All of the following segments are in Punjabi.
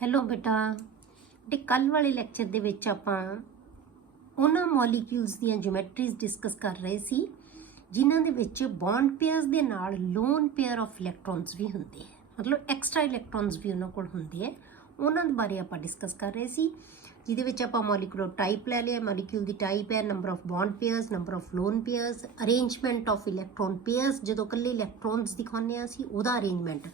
ਹੈਲੋ ਬੇਟੇ ਕੱਲ ਵਾਲੇ ਲੈਕਚਰ ਦੇ ਵਿੱਚ ਆਪਾਂ ਉਹਨਾਂ ਮੋਲੀਕਿਊਲਸ ਦੀਆਂ ਜਿਓਮੈਟਰੀਜ਼ ਡਿਸਕਸ ਕਰ ਰਹੇ ਸੀ ਜਿਨ੍ਹਾਂ ਦੇ ਵਿੱਚ ਬੌਂਡ ਪੇਅਰਸ ਦੇ ਨਾਲ ਲੋਨ ਪੇਅਰ ਆਫ ਇਲੈਕਟ੍ਰੋਨਸ ਵੀ ਹੁੰਦੇ ਹੈ, ਮਤਲਬ ਐਕਸਟਰਾ ਇਲੈਕਟ੍ਰੋਨਸ ਵੀ ਉਹਨਾਂ ਕੋਲ ਹੁੰਦੇ ਹੈ। ਉਹਨਾਂ ਦੇ ਬਾਰੇ ਆਪਾਂ ਡਿਸਕਸ ਕਰ ਰਹੇ ਸੀ, ਜਿਹਦੇ ਵਿੱਚ ਆਪਾਂ ਮੋਲੀਕੂਲਰ ਟਾਈਪ ਲੈ ਲਿਆ, ਮੋਲੀਕਿਊਲ ਦੀ ਟਾਈਪ ਹੈ, number of bond pairs, number of lone pairs, arrangement of electron pairs, ਜਦੋਂ ਇਕੱਲੇ ਇਲੈਕਟ੍ਰੋਨਸ ਦਿਖਾਉਂਦੇ ਹਾਂ ਅਸੀਂ ਉਹਦਾ ਅਰੇਂਜਮੈਂਟ।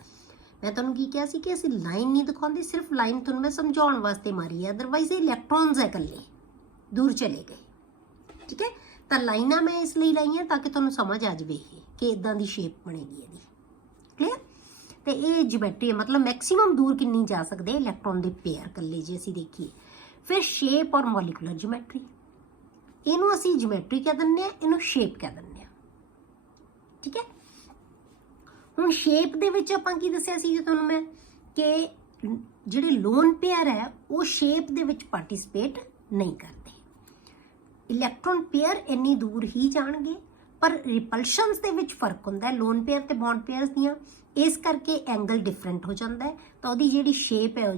मैं तुहानू की कहा सी कि असीं लाइन नहीं दिखाते, सिर्फ लाइन तुहानू मैं समझाउण वास्ते मारी है, अदरवाइज ये इलैक्ट्रॉन्स है कल्ले दूर चले गए। ठीक है, तो लाइनां मैं इसलिए लाई हैं ताकि तुहानू समझ आ जाए कि इदां दी शेप बनेगी इहदी। क्लीयर, तो ये जियोमैट्री है, मतलब मैक्सीमम दूर किन्नी जा सकते इलैक्ट्रॉन के पेयर कल्ले जे असीं देखीए। फिर शेप और मॉलिकुलर जियोमैट्री, इहनू असीं जियोमैट्री कह दिंदे आ, इहनू शेप कह दिंदे आ। ठीक है, ਹੁਣ ਸ਼ੇਪ ਦੇ ਵਿੱਚ ਆਪਾਂ ਕੀ ਦੱਸਿਆ ਸੀ ਤੁਹਾਨੂੰ ਮੈਂ ਕਿ ਜਿਹੜੇ ਲੋਨ ਪੇਅਰ ਹੈ ਉਹ ਸ਼ੇਪ ਦੇ ਵਿੱਚ ਪਾਰਟਿਸਿਪੇਟ ਨਹੀਂ ਕਰਦੇ। ਇਲੈਕਟ੍ਰੋਨ ਪੇਅਰ ਇੰਨੀ ਦੂਰ ਹੀ ਜਾਣਗੇ, ਪਰ ਰਿਪਲਸ਼ਨਸ ਦੇ ਵਿੱਚ ਫਰਕ ਹੁੰਦਾ ਹੈ ਲੋਨ ਪੇਅਰ ਤੇ ਬੌਂਡ ਪੇਅਰਸ ਦੀਆਂ, ਇਸ ਕਰਕੇ ਐਂਗਲ ਡਿਫਰੈਂਟ ਹੋ ਜਾਂਦਾ ਹੈ। ਤਾਂ ਉਹਦੀ ਜਿਹੜੀ ਸ਼ੇਪ ਹੈ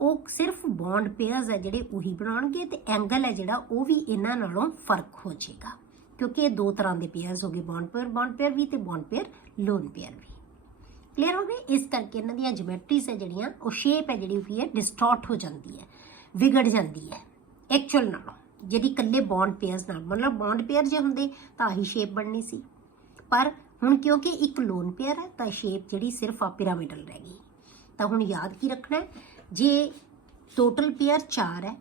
ਉਹ ਸਿਰਫ ਬੌਂਡ ਪੇਅਰਸ ਹੈ ਜਿਹੜੇ ਉਹੀ ਬਣਾਉਣਗੇ, ਤੇ ਐਂਗਲ ਹੈ ਜਿਹੜਾ ਉਹ ਵੀ ਇਹਨਾਂ ਨਾਲੋਂ ਫਰਕ ਹੋ ਜਾਏਗਾ, क्योंकि ये दो तरह के पेयर्स हो गए, बॉन्ड पेयर भी तो बॉन्ड पेयर लोन पेयर भी। क्लीयर हो गए, इस करके इन्हां दी जियोमैट्रीज है जिहड़ियां ओह शेप है जिहड़ी की है डिस्टॉर्ट हो जाती है, विगड़ जाती है एक्चुअल नालों, जिहड़ी कल्ले बॉन्ड पेयर्स नाल, मतलब बॉन्ड पेयर जे हुंदे तां ही शेप बननी सी, पर हुण क्योंकि एक लोन पेयर है तां शेप जिहड़ी सिर्फ आ पिरामिडल रह गई। तां हुण याद की रखना है, जे टोटल पेयर 4 है,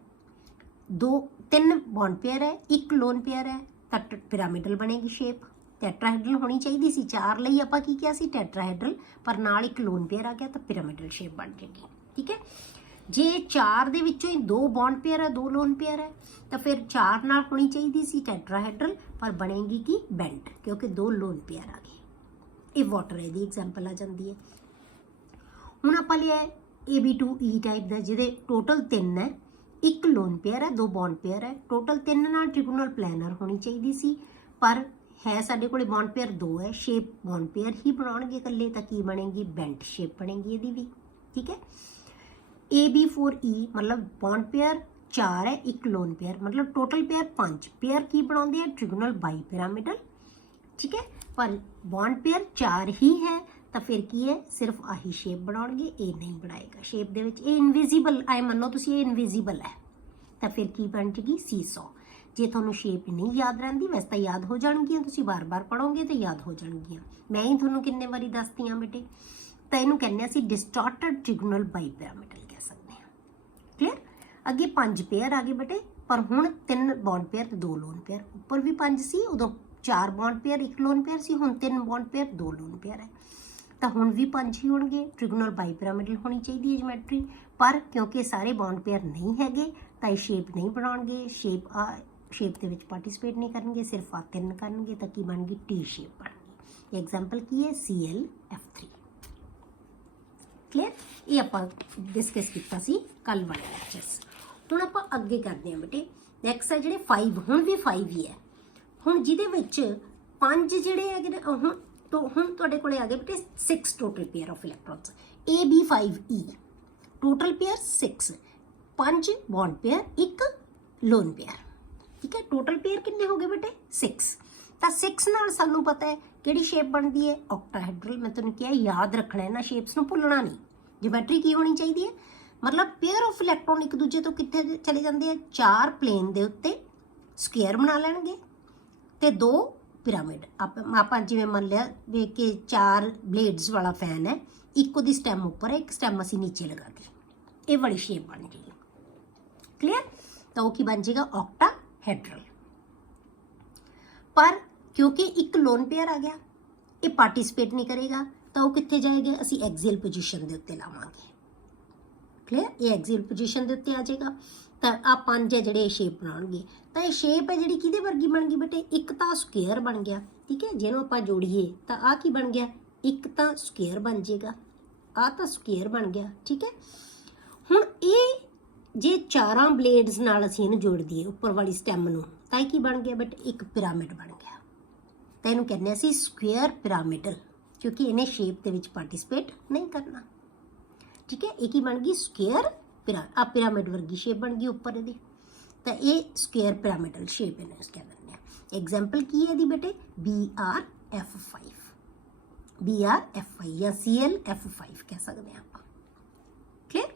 3 बॉन्ड पेयर है, एक लोन पेयर है, तो पिरामिडल बनेगी शेप। टैट्राहेड्रल होनी चाहिए सी, 4 ਲਈ ਆਪਾਂ ਕੀ ਕਿਹਾ ਸੀ टैट्राहेड्रल, पर नाल एक लोन पेयर आ गया तो पिरामिडल शेप बन जाएगी। ठीक है, जे 4 ਦੇ ਵਿੱਚੋਂ ही 2 बॉन्ड पेयर है, 2 लोन पेयर है, तो फिर 4 ਨਾਲ होनी चाहिए सी टैट्राहेड्रल, पर बनेगी की बेंट, क्योंकि 2 लोन पेयर आ गए। ये वाटर है दी एग्जाम्पल आ जाती है। हुण आपां लिया AB2E टाइप का, जिहदे टोटल 3 है, एक लोन पेयर है, 2 बॉन्ड पेयर है, टोटल 3 नाल ट्रिगोनल प्लैनर होनी चाहिए सी, पर है साडे कोले बॉन्ड पेयर 2 है, शेप बॉन्ड पेयर ही बनाउणगे कल्ले, तां की बनेगी बेंट शेप बनेगी इहदी भी। ठीक है, AB4E मतलब बॉन्ड पेयर 4 है, एक लोन पेयर, मतलब टोटल पेयर 5 पेयर की बनाउंदे है ट्रिगोनल बाई पिरामिडल। ठीक है, पर बॉन्ड पेयर 4 ही है, तो फिर की है सिर्फ आही शेप बनाउणगे, ये नहीं बनाएगा शेप दे विच, ये इनविजिबल आए मनो तुसीं, ये इनविजिबल है, तो फिर की बन जाएगी सीसॉ। जे तुहानूं शेप नहीं याद रहिंदी, वैसे तो याद हो जाणगियां, तुसीं बार बार पढ़ोगे तो याद हो जाणगियां, मैं ही तुहानूं किन्ने वारी दसदी हां बेटे। तो इहनूं कहने असीं डिस्टॉर्टेड ट्रिगोनल बाई पिरामिडल कह सकते हैं। क्लीयर, अगे 5 पेयर आ गए बेटे, पर हुण 3 बॉन्ड पेयर ते 2 लोन पेयर, उपर भी 5 सी, उदों 4 बॉन्ड पेयर 1 लोन पेयर सी, हुण 3 बॉन्ड पेयर 2 लोन पेयर है, तो हुण भी 5 ही होणगे। ट्रिगोनल बाई पिरामिडल होनी चाहिए है जियोमैट्री, पर क्योंकि सारे बॉन्ड पेयर नहीं हैगे तो ये शेप नहीं बनाउणगे, शेप के विच पार्टिसिपेट नहीं करेंगे, सिर्फ 3 करनगे, तो की बन गई टी शेप बन गई। एग्जाम्पल की है ClF3। क्लीयर, ये आपां डिस्कस किया सी कल वाले लैक्चर्स। हुण आपां अगे करते हैं बेटे, नैक्सट है जिहड़े 5, हुण भी 5 ही है, हुण जिहदे विच 5 जिहड़े है हुण, तो हुण तुहाडे कोले आ गए बेटे 6 total pair of electrons, AB5E total pair 6, 5 bond pair, 1 lone pair. ठीक है, टोटल पेयर कितने हो गए बेटे 6, तो 6 नाल सानू पता है किहड़ी शेप बनती है ऑक्टाहेड्रल। मैं तुहानूं कहा याद रखना है ना, शेप्स नूं भुलना नहीं। जियोमैट्री की होनी चाहिए है, मतलब पेयर ऑफ इलैक्ट्रॉन एक दूजे तो कित्थे चले जाते हैं, 4 प्लेन दे उत्ते स्क्वेयर बना लैणगे ते 2 पिरामिड। आप जिवें मान लिया भी कि 4 ब्लेड्स वाला फैन है, एक दी स्टैम उपर है, एक स्टैम असीं नीचे लगा दी, ये वाली शेप बन जाएगी। क्लीयर, तो वह की बन जाएगा ऑक्टाहेड्रल। पर क्योंकि एक लोन पेयर आ गया, ये पार्टिसिपेट नहीं करेगा, तो वह कित्थे जाएगा, असीं एक्सियल पोजीशन के उत्ते लावांगे। क्लीयर, ये एक्सियल पोजीशन के उत्ते आ जाएगा, तो आ 5 है जिहड़े शेप बनाउणगे, तो ये शेप है जिहड़ी किहदे वर्गी बन गई बेटे, एक तो स्क्वेयर बन गया। ठीक है, जिहनूं आपां जोड़ीए तो आ की बन गया, एक तो स्क्वेयर बन जाएगा, आ तो स्क्वेयर बन गया। ठीक है, हुण ये जे 4 ब्लेड्स नाल असीं इहनूं जोड़ दईए उपर वाली स्टैम नूं, तां की बन गया बेटे, एक पिरामिड बन गया। तो इहनूं कहने असीं स्क्वेयर पिरामिडल, क्योंकि इन्हें शेप दे विच पार्टिसिपेट नहीं करना। ठीक है, एक ही बन गई स्क्वेयर पिरामिड वर्गी शेप बन गई उपर ये, तो ये स्क्वेयर पिरामिडल शेप इन्हें कह देंगे। एग्जाम्पल की है दी बेटे BRF5 BRF5 या ClF5 कह सकते हैं आप। क्लियर।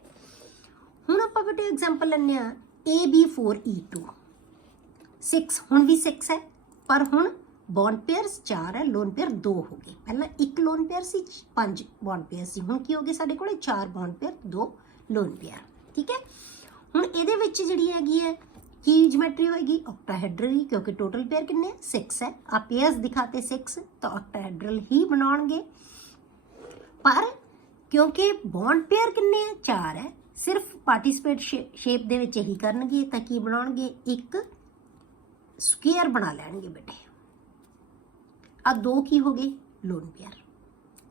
हुण आप बेटे एग्जाम्पल लेने AB4E2 6 हुण भी 6 है पर हुण बॉन्ड पेयर्स 4 है, लोन पेयर 2 हो गए। पहला एक लोन पेयर सी 5 बॉन्ड पेयर सी, हुण की हो गए साडे कोले 4 बॉन्ड पेयर 2 लोन पेयर। ठीक है, हुण इहदे विच जिहड़ी हैगी है की ज्योमेट्री होएगी ऑक्टाहेड्रल, क्योंकि टोटल पेयर कितने 6 है। आप पेयर्स दिखाते 6 तो ऑक्टाहेड्रल ही बनाउणगे, पर क्योंकि बॉन्ड पेयर कितने है 4 है, सिर्फ पार्टिसिपेट शेप दे विच ही करनगे तां की बनाउणगे एक स्क्वेयर बना लैणगे बेटे। आ 2 की हो गए लोन पेयर,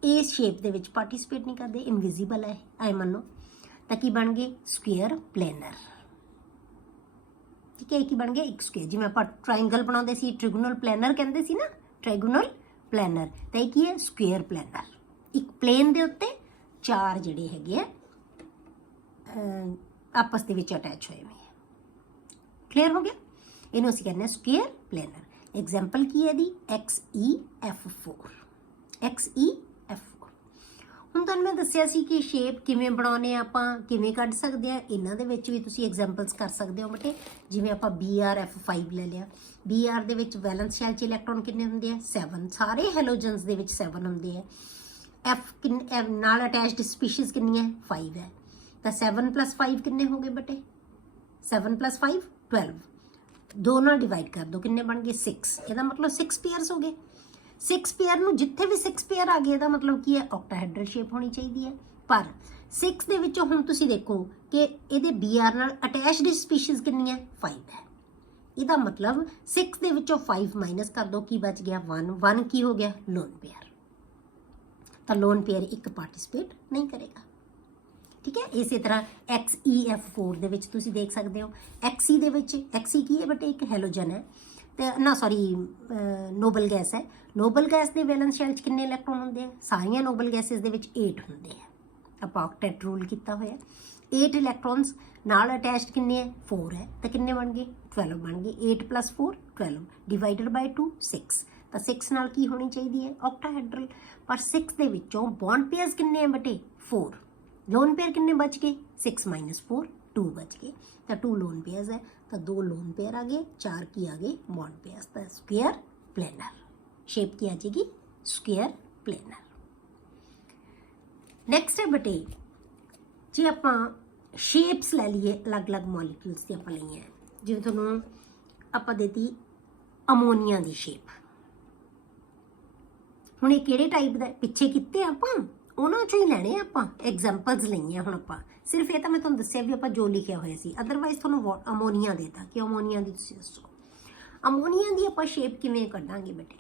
इस शेप दे विच पार्टिसिपेट नहीं करते, इनविजिबल है ऐ मनो, तां की बन गए स्क्वेयर प्लेनर। ठीक है, एक ही बन गया एक स्क्वेयर, जिवें आपां ट्रायंगल बनाउंदे सी ट्रिगोनल प्लेनर कहंदे सी ना, ट्रायगोनल प्लेनर, तां एक ही है स्क्वेयर प्लेनर। एक प्लेन दे उत्ते 4 जिहड़े हैगे आपस दे विच अटैच होए हुए हैं। क्लियर हो गया, इन्हूं असीं कहने स्क्वेयर प्लेनर। एग्जाम्पल की है दी XEF4 XEF4। हुण तुहानूं मैं दस्सिया सी कि शेप किवें बनाउने आपां, किवें कढ सकदे आ, इन्हां दे विच भी तुसीं एग्जाम्पल्स कर सकदे हो बेटे। जिवें आपां BRF5 ले लिया, BR दे विच वैलेंस शैल च इलैक्ट्रॉन किन्ने हुंदे आ 7, सारे हैलोजन्स दे विच 7 हुंदे आ। F नाल अटैच्ड स्पीशीज़ कितनी है 5 है, तो 7 + 5 कितने हो गए बेटे, 7 + 5 12, 2 नाल डिवाइड कर दो कितने बन गए 6, ਇਹਦਾ मतलब 6 पेयर्स हो गए। 6 पेयर ਨੂੰ ਜਿੱਥੇ ਵੀ 6 पेयर आ गए ਇਹਦਾ मतलब ਕੀ ਹੈ ऑक्टाहेड्रल शेप होनी चाहिए है। पर 6 ਦੇ ਵਿੱਚੋਂ ਹੁਣ ਤੁਸੀਂ ਦੇਖੋ ਕਿ ਇਹਦੇ BR ਨਾਲ ਅਟੈਚਡ ਸਪੀशीਜ਼ ਕਿੰਨੀ ਹੈ 5 ਹੈ। ਇਹਦਾ मतलब 6 ਦੇ ਵਿੱਚੋਂ 5 ਮਾਈਨਸ ਕਰ ਦੋ, ਕੀ ਬਚ ਗਿਆ 1, 1 ਕੀ ਹੋ ਗਿਆ ਲੋਨ पेयर, तो लोन पेयर एक पार्टिसिपेट नहीं करेगा। ठीक है, इसी तरह XEF4 ਦੇ ਵਿੱਚ ਤੁਸੀਂ देख सकते हो XE ਦੇ ਵਿੱਚ XE की है बटे एक हैलोजन है ਤੇ ਨਾ सॉरी नोबल गैस है। नोबल गैस ਦੇ ਵੈਲੈਂਸ ਸ਼ੈਲ 'ਚ ਕਿੰਨੇ ਇਲੈਕਟ੍ਰੋਨ ਹੁੰਦੇ ਆ, ਸਾਰੀਆਂ ਨੋਬਲ ਗੈਸਿਸ ਦੇ ਵਿੱਚ 8 ਹੁੰਦੇ ਆ। ਆਪਾਂ ਆਕਟੇਟ ਰੂਲ ਕੀਤਾ ਹੋਇਆ 8 ਇਲੈਕਟ੍ਰੋਨਸ ਨਾਲ ਅਟੈਚਡ ਕਿੰਨੇ ਹੈ 4 ਹੈ, ਤਾਂ ਕਿੰਨੇ ਬਣ ਗਏ 12 ਬਣ ਗਏ। 8 + 4 12 ਡਿਵਾਈਡਡ ਬਾਈ 2 6, ਤਾਂ 6 ਨਾਲ ਕੀ ਹੋਣੀ ਚਾਹੀਦੀ ਹੈ ऑक्टाहेड्रल। पर 6 ਦੇ ਵਿੱਚੋਂ बॉन्ड पेयर्स किन्ने हैं बेटे 4, लोन पेयर किन्ने बच गए 6 - 4 2 बच गए, तो 2 लोन पेयर्स है, तो 2 लोन पेयर आ गए, 4 की आ गए बॉन्ड पेयर्स, तो स्क्वेयर प्लेनर शेप की आ जाएगी स्क्वेयर प्लेनर। नेक्स्ट है बेटे जी आप शेप्स ले लिए अलग अलग मॉलिक्यूल्स की आप लईआं, जिवें तुहानूं आपां देती अमोनीआ की शेप। हुण ये किहड़े टाइप दा पिछे कीते आपां उन्हां चों ही लैणे आपां एग्जाम्पल्स लईआं। हुण आपां सिर्फ ये तो मैं तुहानूं दस्सिआ भी आपां जो लिखिआ होया सी, अदरवाइज तुहानूं अमोनीआ देता कि अमोनीआ दी तुसीं दस्सो अमोनीआ दी आपां शेप किवें कढांगे बेटे।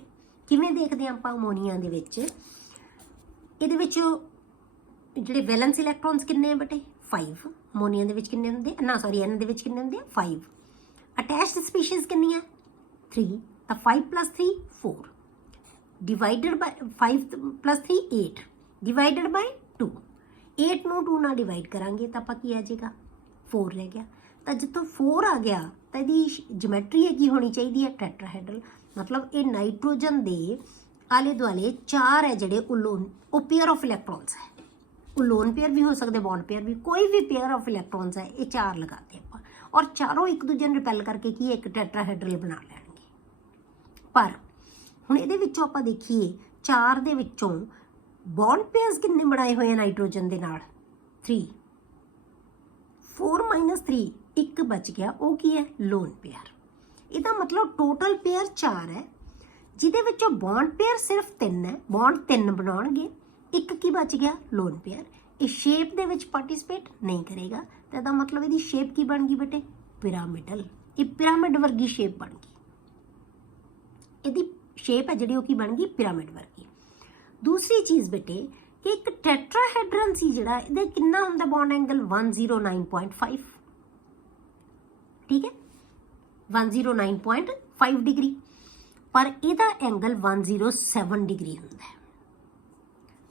किवें देखदे आं आपां अमोनीआ दे विच, इहदे विच जिहड़े वैलेंस इलैक्ट्रॉन्स किन्ने हैं बेटे 5, अमोनीआ दे विच किन्ने हुंदे ना सॉरी एन दे विच किन्ने हुंदे 5, अटैच्ड स्पीशीज़ किन्नी है 3, तो 5 + 3 4 डिवाइडेड बाय 5 + 3 8 डिवाइडेड बाय 2, 8 ਨੂੰ 2 ਨਾਲ डिवाइड करांगे तो ਆਪਾਂ ਕੀ आ जाएगा 4 रह गया। तो जितों 4 आ गया तो ਇਹਦੀ ज्योमेट्री की होनी चाहिए है टैट्राहेड्रल, मतलब ये नाइट्रोजन दे आले दुआले 4 है जिहड़े वो पेयर ऑफ इलैक्ट्रॉन्स है, वो लोन पेयर भी हो सकते बॉन्ड पेयर भी, कोई भी पेयर ऑफ इलैक्ट्रॉन्स है ये 4 लगाते हैं और चारों एक दूजे ਨੂੰ रिपेल करके की एक टैट्राहेड्रल बना लैणगे। पर हुण इहदे विच्चों आपां देखीए 4 दे विच्चों बॉन्ड पेयर्स किन्ने बनाए हुए हैं नाइट्रोजन दे नाल 3, 4 - 3 एक बच गया, वो की है लोन पेयर। इहदा मतलब टोटल पेयर 4 है, जिहदे विच्चों बॉन्ड पेयर सिर्फ 3 है, बॉन्ड 3 बनाउणगे, एक की बच गया लोन पेयर। इस शेप दे विच पार्टिसिपेट नहीं करेगा, तो इहदा मतलब इहदी शेप की बन गई बेटे पिरामिडल, ये पिरामिड वर्गी शेप बन गई। इहदी शेप है जिहड़ी की बन गई पिरामिड वर्गी। दूसरी चीज़ बेटे कि एक टैट्राहेड्रन सी जिहड़ा इहदे किन्ना हुंदा बॉन्ड एंगल 109.5, ठीक है 109.5 डिग्री, पर इहदा एंगल 107 डिग्री हुंदा है।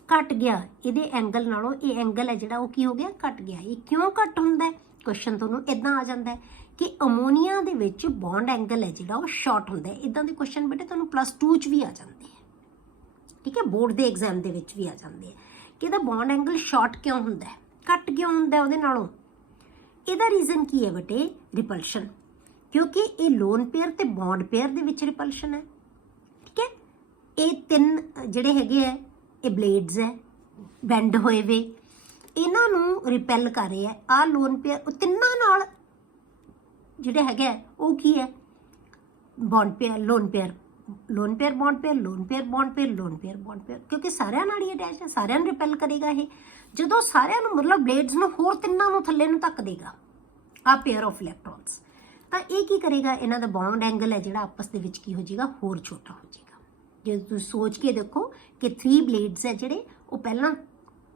ਘਟ ਗਿਆ, ਇਹਦੇ ਐਂਗਲ ਨਾਲੋਂ ਇਹ ਐਂਗਲ ਹੈ ਜਿਹੜਾ ਉਹ ਕੀ ਹੋ ਗਿਆ, ਘਟ ਗਿਆ। ਇਹ ਕਿਉਂ ਘਟ ਹੁੰਦਾ ਹੈ? ਕੁਐਸਚਨ ਤੁਹਾਨੂੰ ਇਦਾਂ ਆ ਜਾਂਦਾ ਹੈ ਕਿ ਅਮੋਨੀਆ ਦੇ ਵਿੱਚ ਬੌਂਡ ਐਂਗਲ ਹੈ ਜਿਹੜਾ ਉਹ ਸ਼ਾਰਟ ਹੁੰਦਾ ਹੈ। ਇਦਾਂ ਦੇ ਕੁਐਸਚਨ ਬੇਟੇ ਤੁਹਾਨੂੰ +2 ਚ ਵੀ ਆ ਜਾਂਦੇ ਹੈ, ਠੀਕ ਹੈ, ਬੋਰਡ ਦੇ ਐਗਜ਼ਾਮ ਦੇ ਵਿੱਚ ਵੀ ਆ ਜਾਂਦੇ ਹੈ ਕਿ ਇਹਦਾ ਬੌਂਡ ਐਂਗਲ ਸ਼ਾਰਟ ਕਿਉਂ ਹੁੰਦਾ ਹੈ, ਘਟ ਕਿਉਂ ਹੁੰਦਾ ਉਹਦੇ ਨਾਲੋਂ। ਇਹਦਾ ਰੀਜ਼ਨ ਕੀ ਹੈ ਬੇਟੇ? ਰਿਪਲਸ਼ਨ, ਕਿਉਂਕਿ ਇਹ ਲੋਨ ਪੇਅਰ ਤੇ ਬੌਂਡ ਪੇਅਰ ਦੇ ਵਿੱਚ ਰਿਪਲਸ਼ਨ ਹੈ, ਠੀਕ ਹੈ। ਇਹ ਤਿੰਨ ਜਿਹੜੇ ਹੈਗੇ ਆ ਇਹ ਬਲੇਡਸ ਹੈ ਬੈਂਡ ਹੋਏ ਵੇ, ਇਹਨਾਂ ਨੂੰ ਰਿਪੈਲ ਕਰ ਰਹੇ ਆ। ਆ ਲੋਨ ਪੇਅਰ ਤਿੰਨਾਂ ਨਾਲ ਜਿਹੜੇ ਹੈਗੇ ਉਹ ਕੀ ਹੈ? Bond pair, lone pair, lone pair bond pair, lone pair bond pair, lone pair bond pair, ਕਿਉਂਕਿ ਸਾਰਿਆਂ ਨਾਲ ਹੀ ਅਟੈਚ ਹੈ, ਸਾਰਿਆਂ ਨੂੰ ਰਿਪੈਲ ਕਰੇਗਾ ਇਹ। ਜਦੋਂ ਸਾਰਿਆਂ ਨੂੰ ਮਤਲਬ ਬਲੇਡਸ ਨੂੰ ਹੋਰ ਤਿੰਨਾਂ ਨੂੰ ਥੱਲੇ ਨੂੰ ਧੱਕ ਦੇਗਾ ਆ ਪੇਅਰ ਆਫ ਇਲੈਕਟ੍ਰੋਨਸ, ਤਾਂ ਇਹ ਕੀ ਕਰੇਗਾ? ਇਹਨਾਂ ਦਾ ਬੌਂਡ ਐਂਗਲ ਹੈ ਜਿਹੜਾ ਆਪਸ ਦੇ ਵਿੱਚ ਕੀ ਹੋ ਜਾਏਗਾ? ਹੋਰ ਛੋਟਾ ਹੋ ਜਾਏਗਾ। ਜੇ ਤੁਸੀਂ ਸੋਚ ਕੇ ਦੇਖੋ ਕਿ 3 ਬਲੇਡਸ ਹੈ ਜਿਹੜੇ ਉਹ ਪਹਿਲਾਂ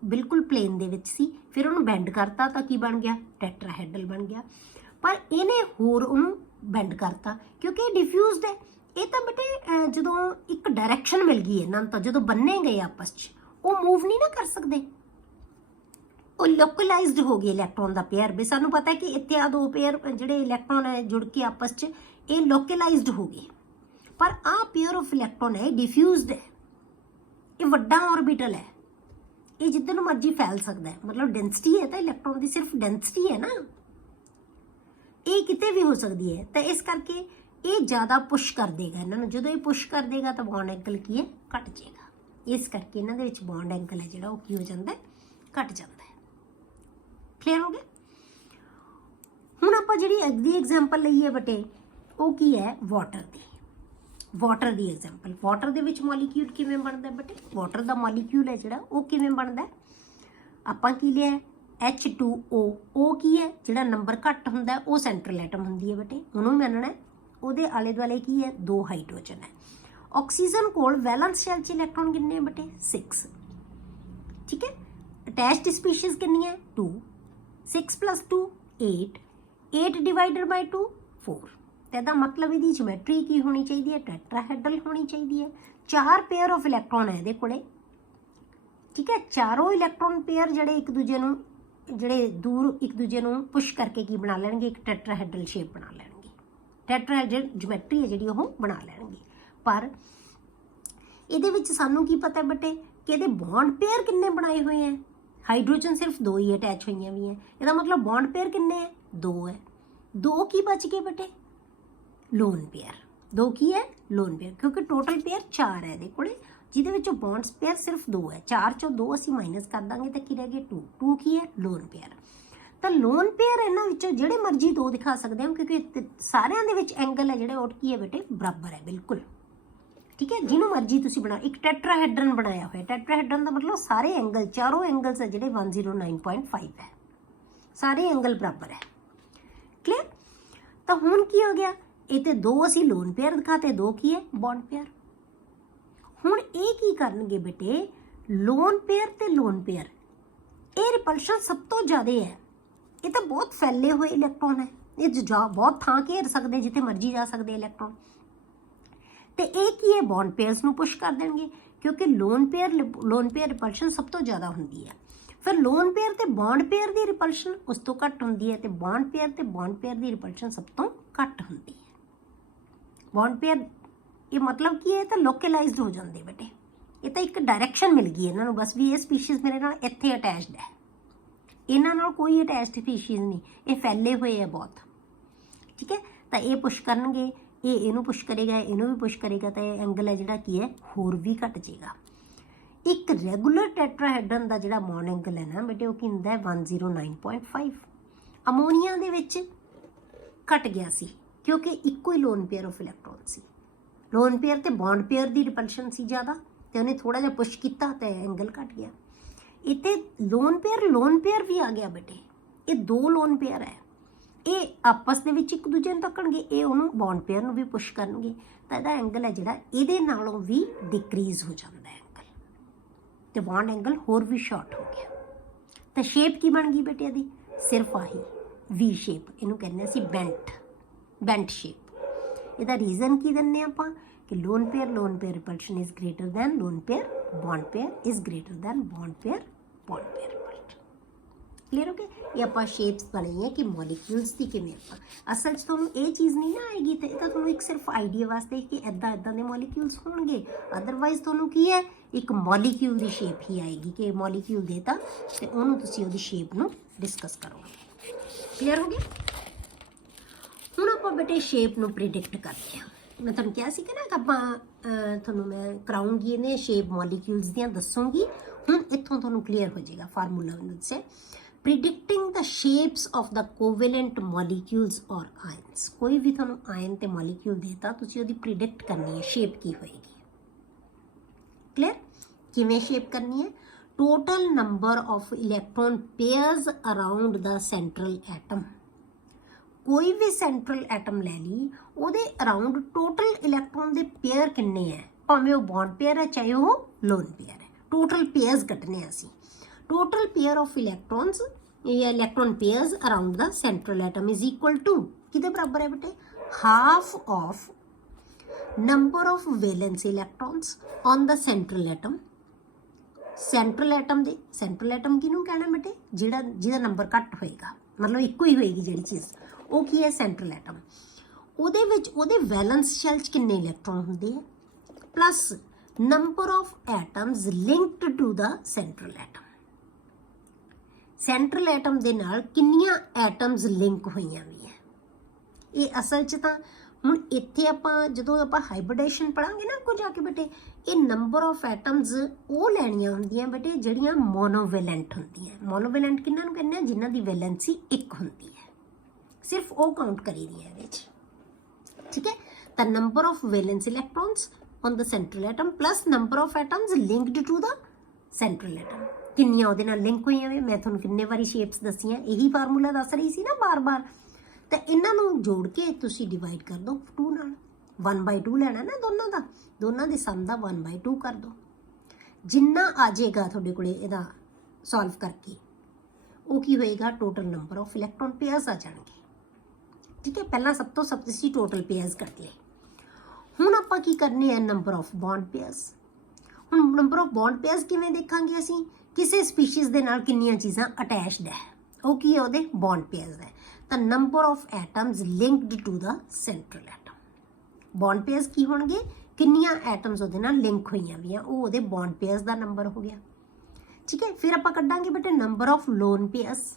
ਬਿਲਕੁਲ ਪਲੇਨ ਦੇ ਵਿੱਚ ਸੀ, ਫਿਰ ਉਹਨੂੰ ਬੈਂਡ ਕਰਤਾ ਤਾਂ ਕੀ ਬਣ ਗਿਆ? ਟੈਟਰਾਹੈਡਰਲ ਬਣ ਗਿਆ। ਪਰ ਇਹਨੇ ਹੋਰ ਉਹਨੂੰ ਬੈਂਡ ਕਰਤਾ ਕਿਉਂਕਿ ਇਹ ਡਿਫਿਊਜ਼ਡ ਹੈ। ਇਹ ਤਾਂ ਬੇਟੇ ਜਦੋਂ ਇੱਕ ਡਾਇਰੈਕਸ਼ਨ ਮਿਲ ਗਈ ਇਹਨਾਂ ਨੂੰ, ਤਾਂ ਜਦੋਂ ਬੰਨੇ ਗਏ ਆਪਸ 'ਚ ਉਹ ਮੂਵ ਨਹੀਂ ਨਾ ਕਰ ਸਕਦੇ, ਉਹ ਲੋਕਲਾਈਜ਼ਡ ਹੋ ਗਏ ਇਲੈਕਟ੍ਰੋਨ ਦਾ ਪੇਅਰ ਵੀ। ਸਾਨੂੰ ਪਤਾ ਹੈ ਕਿ ਇੱਥੇ ਆ 2 ਪੇਅਰ ਜਿਹੜੇ ਇਲੈਕਟ੍ਰੋਨ ਹੈ ਜੁੜ ਕੇ ਆਪਸ 'ਚ ਇਹ ਲੋਕਲਾਈਜ਼ਡ ਹੋ ਗਏ, ਪਰ ਆ ਪੇਅਰ ਆਫ ਇਲੈਕਟ੍ਰੋਨ ਹੈ ਡਿਫਿਊਜ਼ਡ ਹੈ, ਇਹ ਵੱਡਾ ਆਰਬਿਟਲ ਹੈ, ਇਹ ਜਿੱਧਰ ਨੂੰ ਮਰਜ਼ੀ ਫੈਲ ਸਕਦਾ ਹੈ। ਮਤਲਬ ਡੈਂਸਿਟੀ ਹੈ ਤਾਂ ਇਲੈਕਟ੍ਰੋਨ ਦੀ ਸਿਰਫ ਡੈਂਸਿਟੀ ਹੈ ਨਾ, ਇਹ ਕਿਤੇ ਵੀ ਹੋ ਸਕਦੀ ਹੈ। ਤਾਂ ਇਸ ਕਰਕੇ ਇਹ ਜ਼ਿਆਦਾ ਪੁਸ਼ ਕਰ ਦੇਗਾ ਇਹਨਾਂ ਨੂੰ। ਜਦੋਂ ਇਹ ਪੁਸ਼ ਕਰ ਦੇਗਾ ਤਾਂ ਬੌਂਡ ਐਂਗਲ ਕੀ ਹੈ? ਘਟ ਜਾਏਗਾ। ਇਸ ਕਰਕੇ ਇਹਨਾਂ ਦੇ ਵਿੱਚ ਬੌਂਡ ਐਂਗਲ ਹੈ ਜਿਹੜਾ ਉਹ ਕੀ ਹੋ ਜਾਂਦਾ ਹੈ? ਘਟ ਜਾਂਦਾ ਹੈ। ਕਲੀਅਰ ਹੋ ਗਿਆ? ਹੁਣ ਆਪਾਂ ਜਿਹੜੀ ਅਗਲੀ ਐਗਜ਼ਾਮਪਲ ਲਈ ਹੈ ਬੇਟੇ ਉਹ ਕੀ ਹੈ? ਵਾਟਰ ਦੀ। ਵਾਟਰ ਦੀ ਐਗਜ਼ਾਮਪਲ। ਵਾਟਰ ਦੇ ਵਿੱਚ ਮੋਲੀਕਿਊਲ ਕਿਵੇਂ ਬਣਦਾ ਬੇਟੇ? ਵਾਟਰ ਦਾ ਮੋਲੀਕਿਊਲ ਹੈ ਜਿਹੜਾ ਉਹ ਕਿਵੇਂ ਬਣਦਾ? ਆਪਾਂ ਕੀ ਲਿਆ? H2O। ਉਹ ਕੀ ਹੈ? ਜਿਹੜਾ ਨੰਬਰ ਘੱਟ ਹੁੰਦਾ ਉਹ ਸੈਂਟਰਲ ਐਟਮ ਹੁੰਦੀ ਹੈ ਬੇਟੇ, ਉਹਨੂੰ ਮੰਨਣਾ। ਉਹਦੇ ਆਲੇ ਦੁਆਲੇ ਕੀ ਹੈ? 2 ਹਾਈਡਰੋਜਨ ਹੈ। ਆਕਸੀਜਨ ਕੋਲ ਵੈਲੈਂਸ ਸ਼ੈਲ 'ਚ ਇਲੈਕਟ੍ਰੋਨ ਕਿੰਨੇ ਹੈ ਬੇਟੇ? 6, ਠੀਕ ਹੈ। ਅਟੈਚਡ ਸਪੀਸ਼ੀਜ਼ ਕਿੰਨੀ ਹੈ? 2। 6 + 2 8, 8 ਡਿਵਾਈਡਡ ਬਾਈ 2 4। ਤੇ ਇਹਦਾ ਮਤਲਬ ਇਹਦੀ ਜਿਓਮੈਟਰੀ ਕੀ ਹੋਣੀ ਚਾਹੀਦੀ ਹੈ? ਟੈਟਰਾਹੈਡਰਲ ਹੋਣੀ ਚਾਹੀਦੀ ਹੈ। 4 ਪੇਅਰ ਆਫ ਇਲੈਕਟ੍ਰੋਨ ਹੈ ਇਹਦੇ ਕੋਲੇ, ਠੀਕ ਹੈ। ਚਾਰੋਂ ਇਲੈਕਟ੍ਰੋਨ ਪੇਅਰ ਜਿਹੜੇ ਇੱਕ ਦੂਜੇ ਨੂੰ ਜਿਹੜੇ ਦੂਰ ਇੱਕ ਦੂਜੇ ਨੂੰ ਪੁਸ਼ ਕਰਕੇ ਕੀ ਬਣਾ ਲੈਣਗੇ? ਇੱਕ ਟੈਟਰਾਹੈਡਰਲ ਸ਼ੇਪ ਬਣਾ ਲੈਣਗੇ। ਟੈਟਰਾਹੈਡਰਲ ਜਿਓਮੈਟਰੀ ਹੈ ਜਿਹੜੀ ਉਹ ਬਣਾ ਲੈਣਗੇ। ਪਰ ਇਹਦੇ ਵਿੱਚ ਸਾਨੂੰ ਕੀ ਪਤਾ ਬੇਟੇ ਕਿ ਇਹਦੇ ਬੌਂਡ ਪੇਅਰ ਕਿੰਨੇ ਬਣਾਏ ਹੋਏ ਹੈ? ਹਾਈਡਰੋਜਨ ਸਿਰਫ 2 ਹੀ ਅਟੈਚ ਹੋਈਆਂ ਵੀ ਹੈ, ਇਹਦਾ ਮਤਲਬ ਬੌਂਡ ਪੇਅਰ ਕਿੰਨੇ ਹੈ? 2 ਹੈ। 2 ਕੀ ਬਚ ਗਏ ਬੇਟੇ? Lone pair. 2 ਕੀ ਹੈ? ਲੋਨ ਪੇਅਰ, ਕਿਉਂਕਿ ਟੋਟਲ ਪੇਅਰ 4 ਹੈ ਇਹਦੇ ਕੋਲੇ, ਜਿਹਦੇ ਵਿੱਚੋਂ ਬੌਂਡਸ ਪੇਅਰ ਸਿਰਫ 2 ਹੈ। 4 ਚੋਂ 2 ਅਸੀਂ ਮਾਈਨਸ ਕਰ ਦਾਂਗੇ ਤਾਂ ਕੀ ਰਹਿ ਗਏ? 2। 2 ਕੀ ਹੈ? Lone pair. ਤਾਂ ਲੋਨ ਪੇਅਰ ਇਹਨਾਂ ਵਿੱਚੋਂ ਜਿਹੜੇ ਮਰਜ਼ੀ 2 ਦਿਖਾ ਸਕਦੇ ਹਾਂ, ਕਿਉਂਕਿ ਸਾਰਿਆਂ ਦੇ ਵਿੱਚ ਐਂਗਲ ਹੈ ਜਿਹੜੇ ਉਹ ਕੀ ਹੈ ਬੇਟੇ? ਬਰਾਬਰ ਹੈ ਬਿਲਕੁਲ, ਠੀਕ ਹੈ। ਜਿਹਨੂੰ ਮਰਜ਼ੀ ਤੁਸੀਂ ਬਣਾ। ਇੱਕ ਟੈਟਰਾਹੈਡਰਨ ਬਣਾਇਆ ਹੋਇਆ। ਟੈਟਰਾਹੈਡਰਨ ਦਾ ਮਤਲਬ ਸਾਰੇ ਐਂਗਲ, ਚਾਰੋਂ ਐਂਗਲਸ ਹੈ ਜਿਹੜੇ 109.5 ਹੈ, ਸਾਰੇ ਐਂਗਲ ਬਰਾਬਰ ਹੈ। ਕਲੀਅਰ? ਤਾਂ ਹੁਣ ਕੀ ਹੋ ਗਿਆ? ਇਹ ਤੇ 2 ਅਸੀਂ ਲੋਨ ਪੇਅਰ ਦਿਖਾਤੇ, 2 ਕੀ ਹੈ? Bond pair. ਹੁਣ ਇਹ ਕੀ ਕਰਨਗੇ ਬੇਟੇ? ਲੋਨ ਪੇਅਰ ਤੇ ਲੋਨ ਪੇਅਰ, ਇਹ ਰਿਪਲਸ਼ਨ ਸਭ ਤੋਂ ਜ਼ਿਆਦਾ ਹੈ। ਇਹ ਤਾਂ ਬਹੁਤ ਫੈਲੇ ਹੋਏ ਇਲੈਕਟ੍ਰੋਨ ਹੈ, ਇਹ ਬਹੁਤ ਥਾਂ ਘੇਰ ਸਕਦੇ, ਜਿੱਥੇ ਮਰਜ਼ੀ ਜਾ ਸਕਦੇ ਇਲੈਕਟ੍ਰੋਨ। ਤੇ ਇਹ ਕੀ ਹੈ? ਬੌਂਡ ਪੇਅਰਸ ਨੂੰ ਪੁਸ਼ ਕਰ ਦੇਣਗੇ, ਕਿਉਂਕਿ ਲੋਨ ਪੇਅਰ ਰਿਪਲਸ਼ਨ ਸਭ ਤੋਂ ਜ਼ਿਆਦਾ ਹੁੰਦੀ ਹੈ। ਫਿਰ ਲੋਨ ਪੇਅਰ ਤੇ ਬੌਂਡ ਪੇਅਰ ਦੀ ਰਿਪਲਸ਼ਨ ਉਸ ਤੋਂ ਘੱਟ ਹੁੰਦੀ ਹੈ, ਤੇ ਬੌਂਡ ਪੇਅਰ ਤੇ ਬੌਂਡ ਪੇਅਰ ਦੀ ਰਿਪਲਸ਼ਨ ਸਭ ਤੋਂ ਘੱਟ ਹੁੰਦੀ ਹੈ। ਬੌਂਡ ਪੇਅਰ ਇਹ ਮਤਲਬ ਕੀ ਹੈ? ਤਾਂ ਲੋਕਲਾਈਜ਼ਡ ਹੋ ਜਾਂਦੇ ਬੇਟੇ। ਇਹ ਤਾਂ ਇੱਕ ਡਾਇਰੈਕਸ਼ਨ ਮਿਲ ਗਈ ਇਹਨਾਂ ਨੂੰ ਬਸ, ਵੀ ਇਹ ਸਪੀਸ਼ੀਜ਼ ਮੇਰੇ ਨਾਲ ਇੱਥੇ ਅਟੈਚਡ ਹੈ, ਇਹਨਾਂ ਨਾਲ ਕੋਈ ਅਟੈਚਡ ਸਪੀਸ਼ੀਜ਼ ਨਹੀਂ, ਇਹ ਫੈਲੇ ਹੋਏ ਹੈ ਬਹੁਤ, ਠੀਕ ਹੈ। ਤਾਂ ਇਹ ਪੁਸ਼ ਕਰਨਗੇ, ਇਹ ਇਹਨੂੰ ਪੁਸ਼ ਕਰੇਗਾ, ਇਹਨੂੰ ਵੀ ਪੁਸ਼ ਕਰੇਗਾ, ਤਾਂ ਇਹ ਐਂਗਲ ਹੈ ਜਿਹੜਾ ਕੀ ਹੈ? ਹੋਰ ਵੀ ਘਟ ਜਾਏਗਾ। ਇੱਕ ਰੈਗੂਲਰ ਟੈਟਰਾਹੈਡਰਨ ਦਾ ਜਿਹੜਾ ਬੌਂਡ ਐਂਗਲ ਹੈ ਨਾ ਬੇਟੇ ਉਹ ਕੀ ਹੁੰਦਾ ਹੈ? 109.5। ਅਮੋਨੀਆ ਦੇ ਵਿੱਚ ਘਟ ਗਿਆ ਸੀ ਕਿਉਂਕਿ ਇੱਕੋ ਹੀ ਲੋਨ ਪੇਅਰ ਆਫ ਇਲੈਕਟ੍ਰੋਨ ਸੀ। ਲੋਨ ਪੇਅਰ ਤੇ ਬੌਂਡ ਪੇਅਰ ਦੀ ਰਿਪਲਸ਼ਨ ਸੀ ਜ਼ਿਆਦਾ, ਤੇ ਉਹਨੇ ਥੋੜਾ ਜਿਹਾ ਪੁਸ਼ ਕੀਤਾ ਤੇ ਐਂਗਲ ਘਟ ਗਿਆ। ਇੱਥੇ ਲੋਨ ਪੇਅਰ ਵੀ ਆ ਗਿਆ ਬੇਟੇ। ਇਹ 2 ਲੋਨ ਪੇਅਰ ਹੈ, ਇਹ ਆਪਸ ਦੇ ਵਿੱਚ ਇੱਕ ਦੂਜੇ ਨੂੰ ਧੱਕਣਗੇ, ਇਹ ਉਹਨੂੰ ਬੌਂਡ ਪੇਅਰ ਨੂੰ ਵੀ ਪੁਸ਼ ਕਰਨਗੇ, ਤਾਂ ਇਹਦਾ ਐਂਗਲ ਹੈ ਜਿਹੜਾ ਇਹਦੇ ਨਾਲੋਂ ਵੀ ਡਿਕਰੀਜ਼ ਹੋ ਜਾਂਦਾ ਐਂਗਲ, ਤੇ ਬੌਂਡ ਐਂਗਲ ਹੋਰ ਵੀ ਸ਼ਾਰਟ ਹੋ ਗਿਆ। ਤਾਂ ਸ਼ੇਪ ਕੀ ਬਣ ਗਈ ਬੇਟੇ ਇਹਦੀ? ਸਿਰਫ ਆਹੀ ਵੀ ਸ਼ੇਪ, ਇਹਨੂੰ ਕਹਿੰਦੇ ਅਸੀਂ ਬੈਂਟ ਸ਼ੇਪ। ਇਹਦਾ ਰੀਜ਼ਨ ਕੀ ਦਿੰਦੇ ਆਪਾਂ कि lone pair repulsion is greater than lone pair is greater than bond pair repulsion. Clear हो गया। ये आप शेप्स बने हैं कि मॉलिक्यूल्स की किमें असल च तुहानूं ये चीज़ नहीं ना आएगी, तो ये तुहानूं एक सिर्फ आइडिया वास्ते कि इदां इदां दे मॉलिक्यूल्स होणगे। अदरवाइज तुहानूं की है एक मॉलिक्यूल की शेप ही आएगी कि मॉलिक्यूल देता तो उन्होंने तुसीं उहदी शेप नूं डिस्कस करोगे। क्लीयर हो गया। हुण आपां बेटे शेप नूं प्रिडिक्ट करते हैं। मैं तुहानूं कहा सी कि ना आपां तुहानूं मैं कराऊंगी इन्हें शेप मॉलिक्यूल्स दियां दसूंगी। हुण इत्थों तुहानूं क्लीयर हो जाएगा फार्मूला से predicting the shapes of the covalent molecules or ions। कोई भी थोनों आयन ते मॉलिक्यूल देता तुसी ओदी प्रिडिक्ट करनी है शेप की होएगी। क्लियर। किवें शेप करनी है? Total number of electron pairs around the central atom. कोई भी सेंट्रल एटम ले ली ओदे अराउंड टोटल इलेक्ट्रॉन दे पेयर किन्ने है, भावें वो बॉन्ड पेयर है चाहे वो लोन पेयर है, टोटल पेयर्स कटने असी। टोटल पेयर ऑफ इलेक्ट्रॉन्स या electron pairs around the central atom is equal to किदे बराबर है बेटे? Half of number of valence electrons on the central atom. Central atom they central atom किनू कहना बेटे? जिहड़ा जिहदा नंबर घट होएगा, मतलब इक्को ही होएगी जिहड़ी चीज़, वो की है सेंट्रल एटम। ਉਹਦੇ ਵਿੱਚ ਉਹਦੇ ਵੈਲੈਂਸ ਸ਼ੈਲ 'ਚ ਕਿੰਨੇ ਇਲੈਕਟ੍ਰੋਨ ਹੁੰਦੇ ਆ, plus number of atoms linked to the central atom. Central atom ਦੇ ਨਾਲ ਕਿੰਨੀਆਂ ਐਟਮਸ ਲਿੰਕ ਹੋਈਆਂ ਵੀ ਹੈ। ਇਹ ਅਸਲ 'ਚ ਤਾਂ ਹੁਣ ਇੱਥੇ ਆਪਾਂ ਜਦੋਂ ਆਪਾਂ ਹਾਈਬ੍ਰਿਡੇਸ਼ਨ ਪੜਾਂਗੇ ਨਾ ਅੱਗੋਂ ਜਾ ਕੇ ਬੇਟੇ, ਇਹ ਨੰਬਰ ਆਫ ਐਟਮਸ ਉਹ ਲੈਣੀਆਂ ਹੁੰਦੀਆਂ ਬੇਟੇ ਜਿਹੜੀਆਂ ਮੋਨੋਵੈਲੈਂਟ ਹੁੰਦੀਆਂ। ਮੋਨੋਵੈਲੈਂਟ ਕਿਹਨਾਂ ਨੂੰ ਕਹਿੰਦੇ ਆ? ਜਿਨ੍ਹਾਂ ਦੀ ਵੈਲੈਂਸੀ ਇੱਕ ਹੁੰਦੀ ਹੈ, ਸਿਰਫ ਉਹ ਕਾਊਂਟ ਕਰੀ ਦੀ ਹੈ ਇਹਦੇ 'ਚ। ठीक है, the number of valence electrons on the central atom plus number of atoms linked to the central atom। किन्नियां ਉਹਦੇ ਨਾਲ ਲਿੰਕ ਹੋਈਆਂ ਵੇ। ਮੈਂ ਤੁਹਾਨੂੰ ਕਿੰਨੇ ਵਾਰੀ ਸ਼ੇਪਸ ਦੱਸੀਆਂ, ਇਹੀ ਫਾਰਮੂਲਾ ਦੱਸ ਰਹੀ ਸੀ ਨਾ ਬਾਰ-ਬਾਰ। ਤਾਂ ਇਹਨਾਂ ਨੂੰ ਜੋੜ ਕੇ ਤੁਸੀਂ ਡਿਵਾਈਡ ਕਰ ਦਿਓ 2 ਨਾਲ। 1/2 ਲੈਣਾ ਨਾ ਦੋਨਾਂ ਦਾ, ਦੋਨਾਂ ਦੇ ਸਮ ਦਾ 1/2 ਕਰ ਦਿਓ। ਜਿੰਨਾ ਆ ਜਾਏਗਾ ਤੁਹਾਡੇ ਕੋਲੇ ਇਹਦਾ ਸੋਲਵ ਕਰਕੇ, ਉਹ ਕੀ ਹੋਏਗਾ? Total number of electron pairs ਆ ਜਾਣਗੇ। ठीक है, पहला सब तो सब असी टोटल पेयर्स कट ले। हुण आपां की करने हैं? Number of bond pairs. हुण नंबर ऑफ बॉन्ड पेयर्स किवें देखांगे असी? किसी स्पीशीज़ दे नाल किन्नियां चीज़ां अटैचड है, वो की है? उहदे बॉन्ड पेयर्स है। तो number of atoms linked to the central atom. Bond pairs की होणगे? किन्नियां एटम्स उहदे नाल लिंक होईयां वी, वो उहदे बॉन्ड पेयर्स दा नंबर हो गया। ठीक है, फिर आपां कड्डांगे बेटे number of lone pairs.